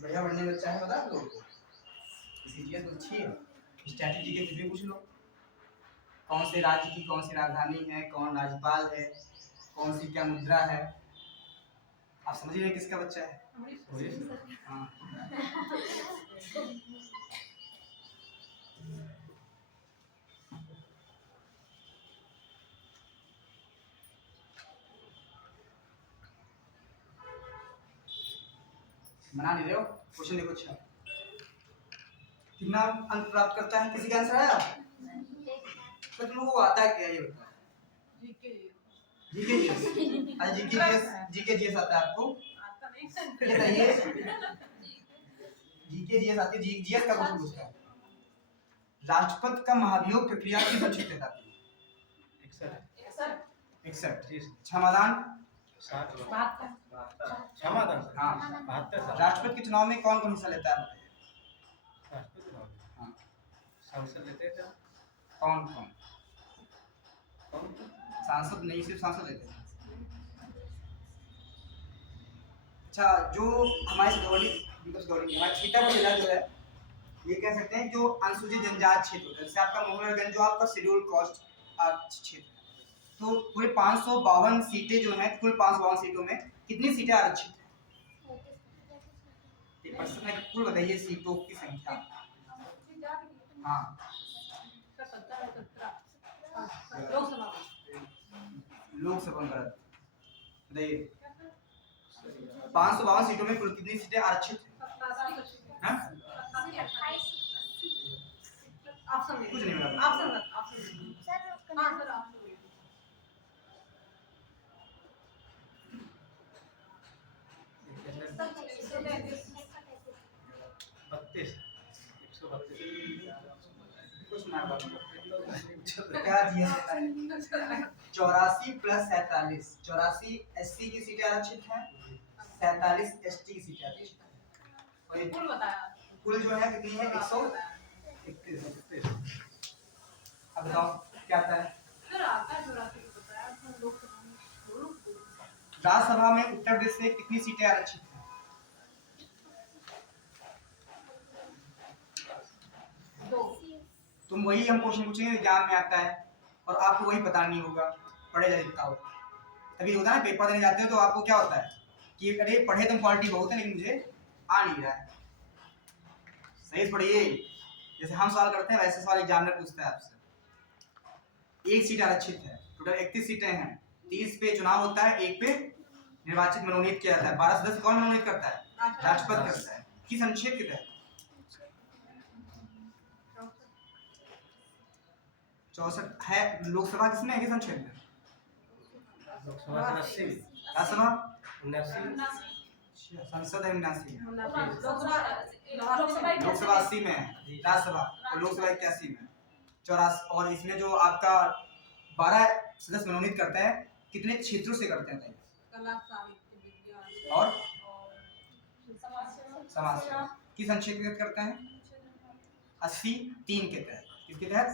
बढ़िया पढ़ने में अच्छा है, पता है आप लोगों को? इसी चीज़ तो अच्छी है। स्ट्रैटेजी के कुछ भी पूछ लो, कौन से राज्य की कौन सी राजधानी है, कौन राज्यपाल है, कौन सी क्या मुद्रा है। आप समझ रहे हैं किसका बच्चा है? हाँ। बना नहीं रहे हो? क्वेश्चन देखो अच्छा। कितना अंक प्राप्त करता है? किसी का आंसर आया? तो तुम लोगों को आता है क्या ये बताओ? जीके जीके आज जीके जीएस आता है आपको? आता नहीं ये बताइए, जीके जीएस आती है। जीएस का क्वेश्चन पूछता है, राष्ट्रपति का महाभियोग प्रक्रिया की संक्षिप्त बताती है। 61। समाधान? 72 समाधान सर। हाँ। 72 राष्ट्रपति के चुनाव में कौन कौन हिस्सा लेता है? राष्ट्रपति चुनाव में हाँ। सांसद लेते हैं कौन कौन? कौन? सांसद नहीं, सिर्फ सांसद लेते हैं। अच्छा, जो हमारे हमारे सीतापुर जिला जो है, ये कह सकते हैं जो अनुसूचित जनजाति क्षेत्र होता है, जैसे आपका मोहनगंज जो आपका शेड्यूल कास्ट क्षेत्र है, तो पूरे 552 सीटें जो हैं, कुल 552 सीटों में कितनी सीटें आरक्षित हैं? परसेंट में कुल बताइए सीटों की संख्या। हाँ, लोकसभा में बताइए 552 सीटों में कुल कितनी सीटें आरक्षित हैं? कुछ नहीं मिला। क्या दिया? 84 प्लस 47, 84 एससी की सीटें आरक्षित हैं, 47 एसटी की सीटें आरक्षित हैं। और ये कुल जो है कितनी है? 131। अब बताओ क्या आता है? राज्यसभा में उत्तर प्रदेश से कितनी सीटें आरक्षित हैं? तुम वही हम क्वेश्चन पूछेंगे, एग्जाम में आता है और आपको वही पता नहीं होगा, पढ़े जा लिखता हो। तभी होता है ना, पेपर देने जाते हो तो आपको क्या होता है कि अरे पढ़े तुम क्वालिटी बहुत है लेकिन मुझे आ नहीं रहा है। सही से पढ़िए, जैसे हम सवाल करते हैं वैसे सवाल एग्जामिनर पूछता है आपसे। एक सीट आरक्षित है, टोटल 31 सीटें हैं, 30 पे चुनाव होता है, एक पे निर्वाचित मनोनीत किया जाता है। 12 सदस्य कौन मनोनीत करता है? राष्ट्रपति करता है। किस अनुच्छेद के तहत? 64 है। लोकसभा किसमें है? किस अनुच्छेद में? राज्यसभा 79 संसद है 79 में, लोकसभा लोकसभा 80 में है, राज्यसभा और लोकसभा 81 में। 84। और इसमें जो आपका 12 सदस्य मनोनीत करते हैं, कितने क्षेत्रों से करते हैं? कला, साहित्य, विज्ञान और समाज समाज सेवा किस अनुच्छेद के तहत करते हैं? 83 के तहत। किसके तहत?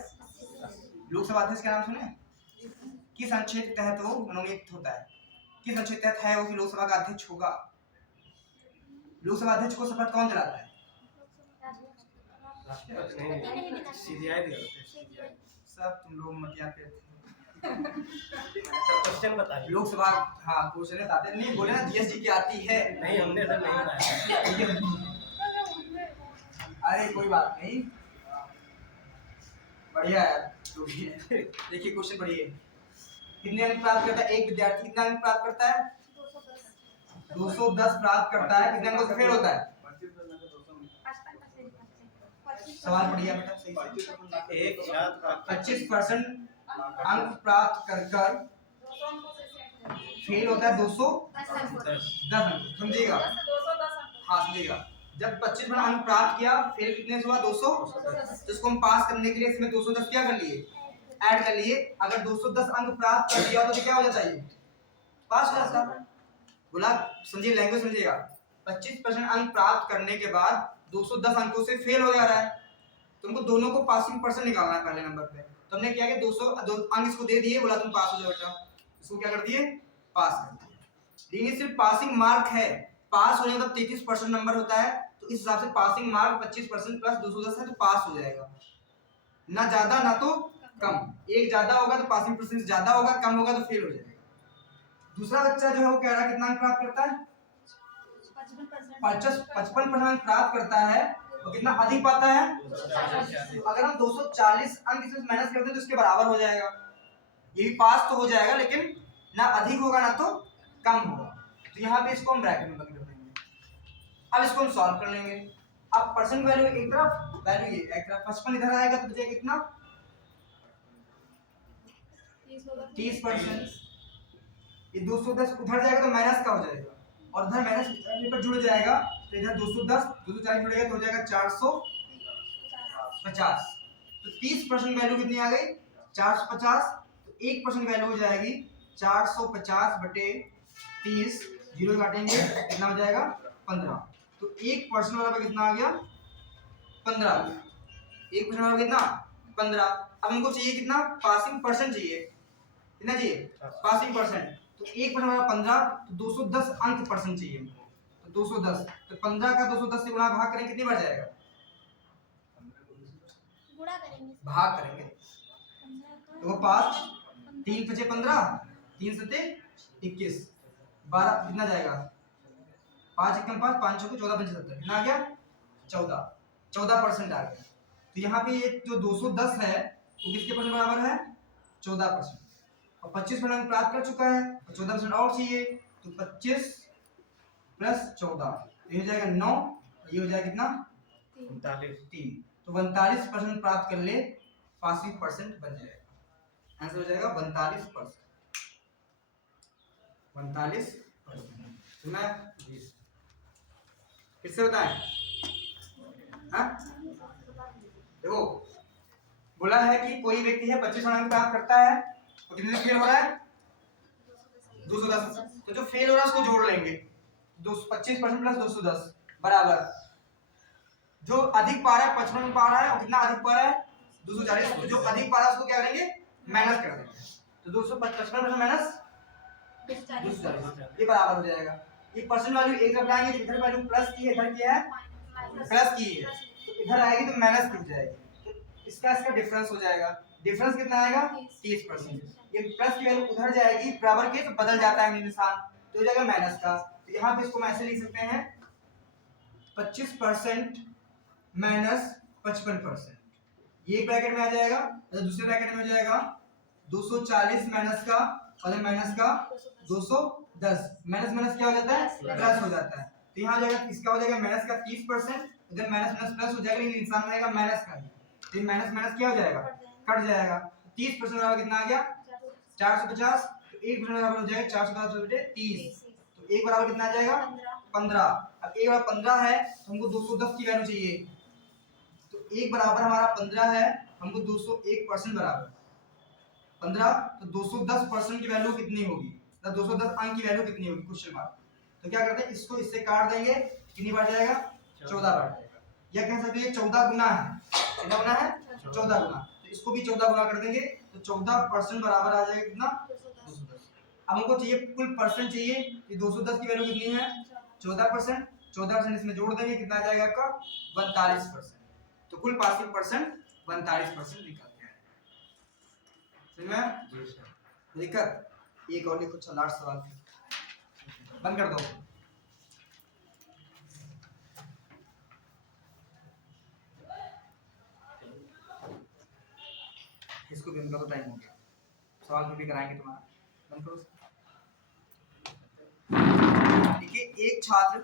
लोकसभा अध्यक्ष का नाम सुने? किस अनुच्छेद के तहत वो मनोनीत होता है? किस अनुच्छेद के तहत है वो कि लोकसभा का अध्यक्ष होगा? लोकसभा अध्यक्ष को शपथ कौन दिलाता है? सीजीआई दिया सब तुम लोग मत याद करते। सब क्वेश्चन बताइए। लोकसभा हाँ क्वेश्चन बताते नहीं, बोले ना जीएसटी की आती है। नहीं हमने सर नहीं बताया। अरे कोई बात नहीं, बढ़िया है जो भी है। देखिए क्वेश्चन पढ़िए, कितने अंक प्राप्त करता है एक विद्यार्थी? कितना अंक प्राप्त करता है? 210 प्राप्त करता है। कितने अंकों से फेल होता है? सवाल पढ़िए बेटा सही से। एक छात्र 25% अंक प्राप्त कर फेल होता है 210 अंक। समझिएगा? हाँ समझिएगा। जब 25% अंक प्राप्त किया, फेल कितने से हुआ? 200। तो इसको हम पास करने के लिए इसमें 210 क्या कर लिए? ऐड कर लिए। अगर 210 अंक प्राप्त कर लिया तो क्या हो जाता है? पास हो जाता। बोला समझिए, लैंग्वेज समझिएगा। 25% अंक प्राप्त करने के बाद 210 अंकों से फेल हो जा रहा है, तुमको दोनों को पासिंग परसेंट निकालना है पहले नंबर पे। तो हमने क्या किया? 200 अंक इसको दे दिए, बोला तुम पास हो जाओ बेटा। इसको क्या कर दिए? पास कर दिए। लेकिन सिर्फ पासिंग मार्क है, पास होने का 33% नंबर होता है, तो इस हिसाब से पासिंग मार्क 25% प्लस 210 है तो पास हो जाएगा। ना ज्यादा ना तो कम। एक ज्यादा होगा तो पासिंग परसेंट ज्यादा होगा, कम होगा तो फेल हो जाएगा। दूसरा बच्चा जो है वो कह रहा है कितना अंक प्राप्त करता है? 55% अंक प्राप्त करता है। तो कितना अधिक पाता है? तो अगर हम 240 अंक इसमें माइनस करते हैं तो इसके बराबर हो जाएगा। ये भी पास तो हो जाएगा, लेकिन ना अधिक होगा ना तो कम होगा। तो यहाँ पे इसको हम ब्रैकेट में बंद कर देंगे। अब इसको हम सॉल्व कर लेंगे। अब परसेंट वैल्यू एक तरफ, वैल्यू ये एक तरफ, 55 इधर आएगा तो बचेगा कितना? 30%। ये 210 उधर जाएगा तो माइनस का हो जाएगा, और इधर माइनस पर जुड़ जाएगा तो इधर 210 240 जुड़ेगा तो हो जाएगा 450। तो 30% वैल्यू कितनी आ गई? 450। तो 1% वैल्यू हो जाएगी 450 बटे 30, जीरो काटेंगे कितना हो जाएगा? 15। तो 1% बराबर कितना आ गया? 15। 1% बराबर कितना? 15। अब हमको चाहिए कितना? पासिंग परसेंट चाहिए। कितना चाहिए? Passing percent. तो 1% बराबर 15, तो 210 अंक परसेंट चाहिए हमको। तो 210, तो 15 का 210 से गुणा भाग करेंगे कितनी बार जाएगा? गुणा करेंगे, भाग करेंगे। तो वो 5 3 5 15, 3 7 21, 12 कितना जाएगा? 5 1 5 5 6 14 5 70 कितना आ गया? 14% आ गया। तो यहाँ पे ये जो 210 है वो किसके परसेंट बराबर है? 14%। और 25% प्राप्त कर चुका है, और 14% और चाहिए, तो 25 प्लस 14 ये हो जाएगा 9, ये हो जाएगा कितना? 3। तो 42% प्राप्त कर ले, पासिंग परसेंट बन जाएगा। आंसर हो जाएगा 42%। 42%। मैं फिर से बताएं। हाँ देखो, बोला है कि कोई व्यक्ति है 25 अंक प्राप्त करता है तो कितने फेल हो रहा है? 210। तो जो फेल हो रहा है उसको जोड़ लेंगे। 25% प्लस 210 बराबर जो अधिक पा रहा है 55 पा रहा है, और कितना अधिक पा रहा है? 240। तो जो अधिक पा रहा है उसको क्या करेंगे? माइनस कर देंगे। तो 255 माइनस 240 ये बराबर हो जाएगा। ये परसेंट वैल्यू एक तरफ लाएंगे तो इधर वैल्यू प्लस की है, इधर क्या है? प्लस की है, तो इधर आएगी तो माइनस की हो जाएगी। तो इसका डिफरेंस हो जाएगा। डिफरेंस कितना आएगा? 30%। ये प्लस की वैल्यू उधर जाएगी बराबर के, तो बदल जाता है निशान, तो हो जाएगा माइनस का। तो यहाँ पे इसको हम ऐसे लिख सकते हैं 25% माइनस 55%। ये ब्रैकेट में आ जाएगा, तो दूसरे ब्रैकेट में हो जाएगा 240 माइनस का और माइनस का 210। माइनस माइनस क्या हो जाता है? प्लस हो जाता है। तो यहाँ हो जाएगा, इसका हो जाएगा माइनस का 30%, इधर माइनस माइनस प्लस हो जाएगा, लेकिन निशान रहेगा माइनस का। तो माइनस माइनस क्या हो जाएगा? कट जाएगा। 30% बराबर कितना आ गया? 450। तो 1% बराबर हो जाएगा 450 बटे 30। तो 1 बराबर कितना आ जाएगा? 15। अब 1 बराबर 15 है तो हमको 210 की वैल्यू चाहिए, तो 1 बराबर हमारा 15 है, हमको 201% बराबर 15 तो 210% की वैल्यू कितनी होगी, मतलब 210 अंक की वैल्यू कितनी होगी, क्वेश्चन मार्क। तो क्या करते हैं, इसको इससे काट देंगे, कितनी बार जाएगा, 14 बार जाएगा। या कह सकते हैं 14 गुना है, कितना गुना है, 14 गुना। तो इसको भी 14 गुना कर देंगे तो 14% बराबर आ जाएगा कितना, 210। अब हमको चाहिए कुल परसेंट चाहिए कि 210 की वैल्यू कितनी है, 14%। 14% इसमें जोड़ देंगे, कितना आ जाएगा आपका, 42%। तो कुल पासिंग परसेंट 42% निकलते हैं। समझ में आया? जी सर। दिक्कत एक और लिखो, अच्छा लास्ट सवाल बंद कर दो। इसको भी तो टाइम हो गया, सवाल भी कराएंगे तुम्हारा, बंद करो। देखिए एक छात्र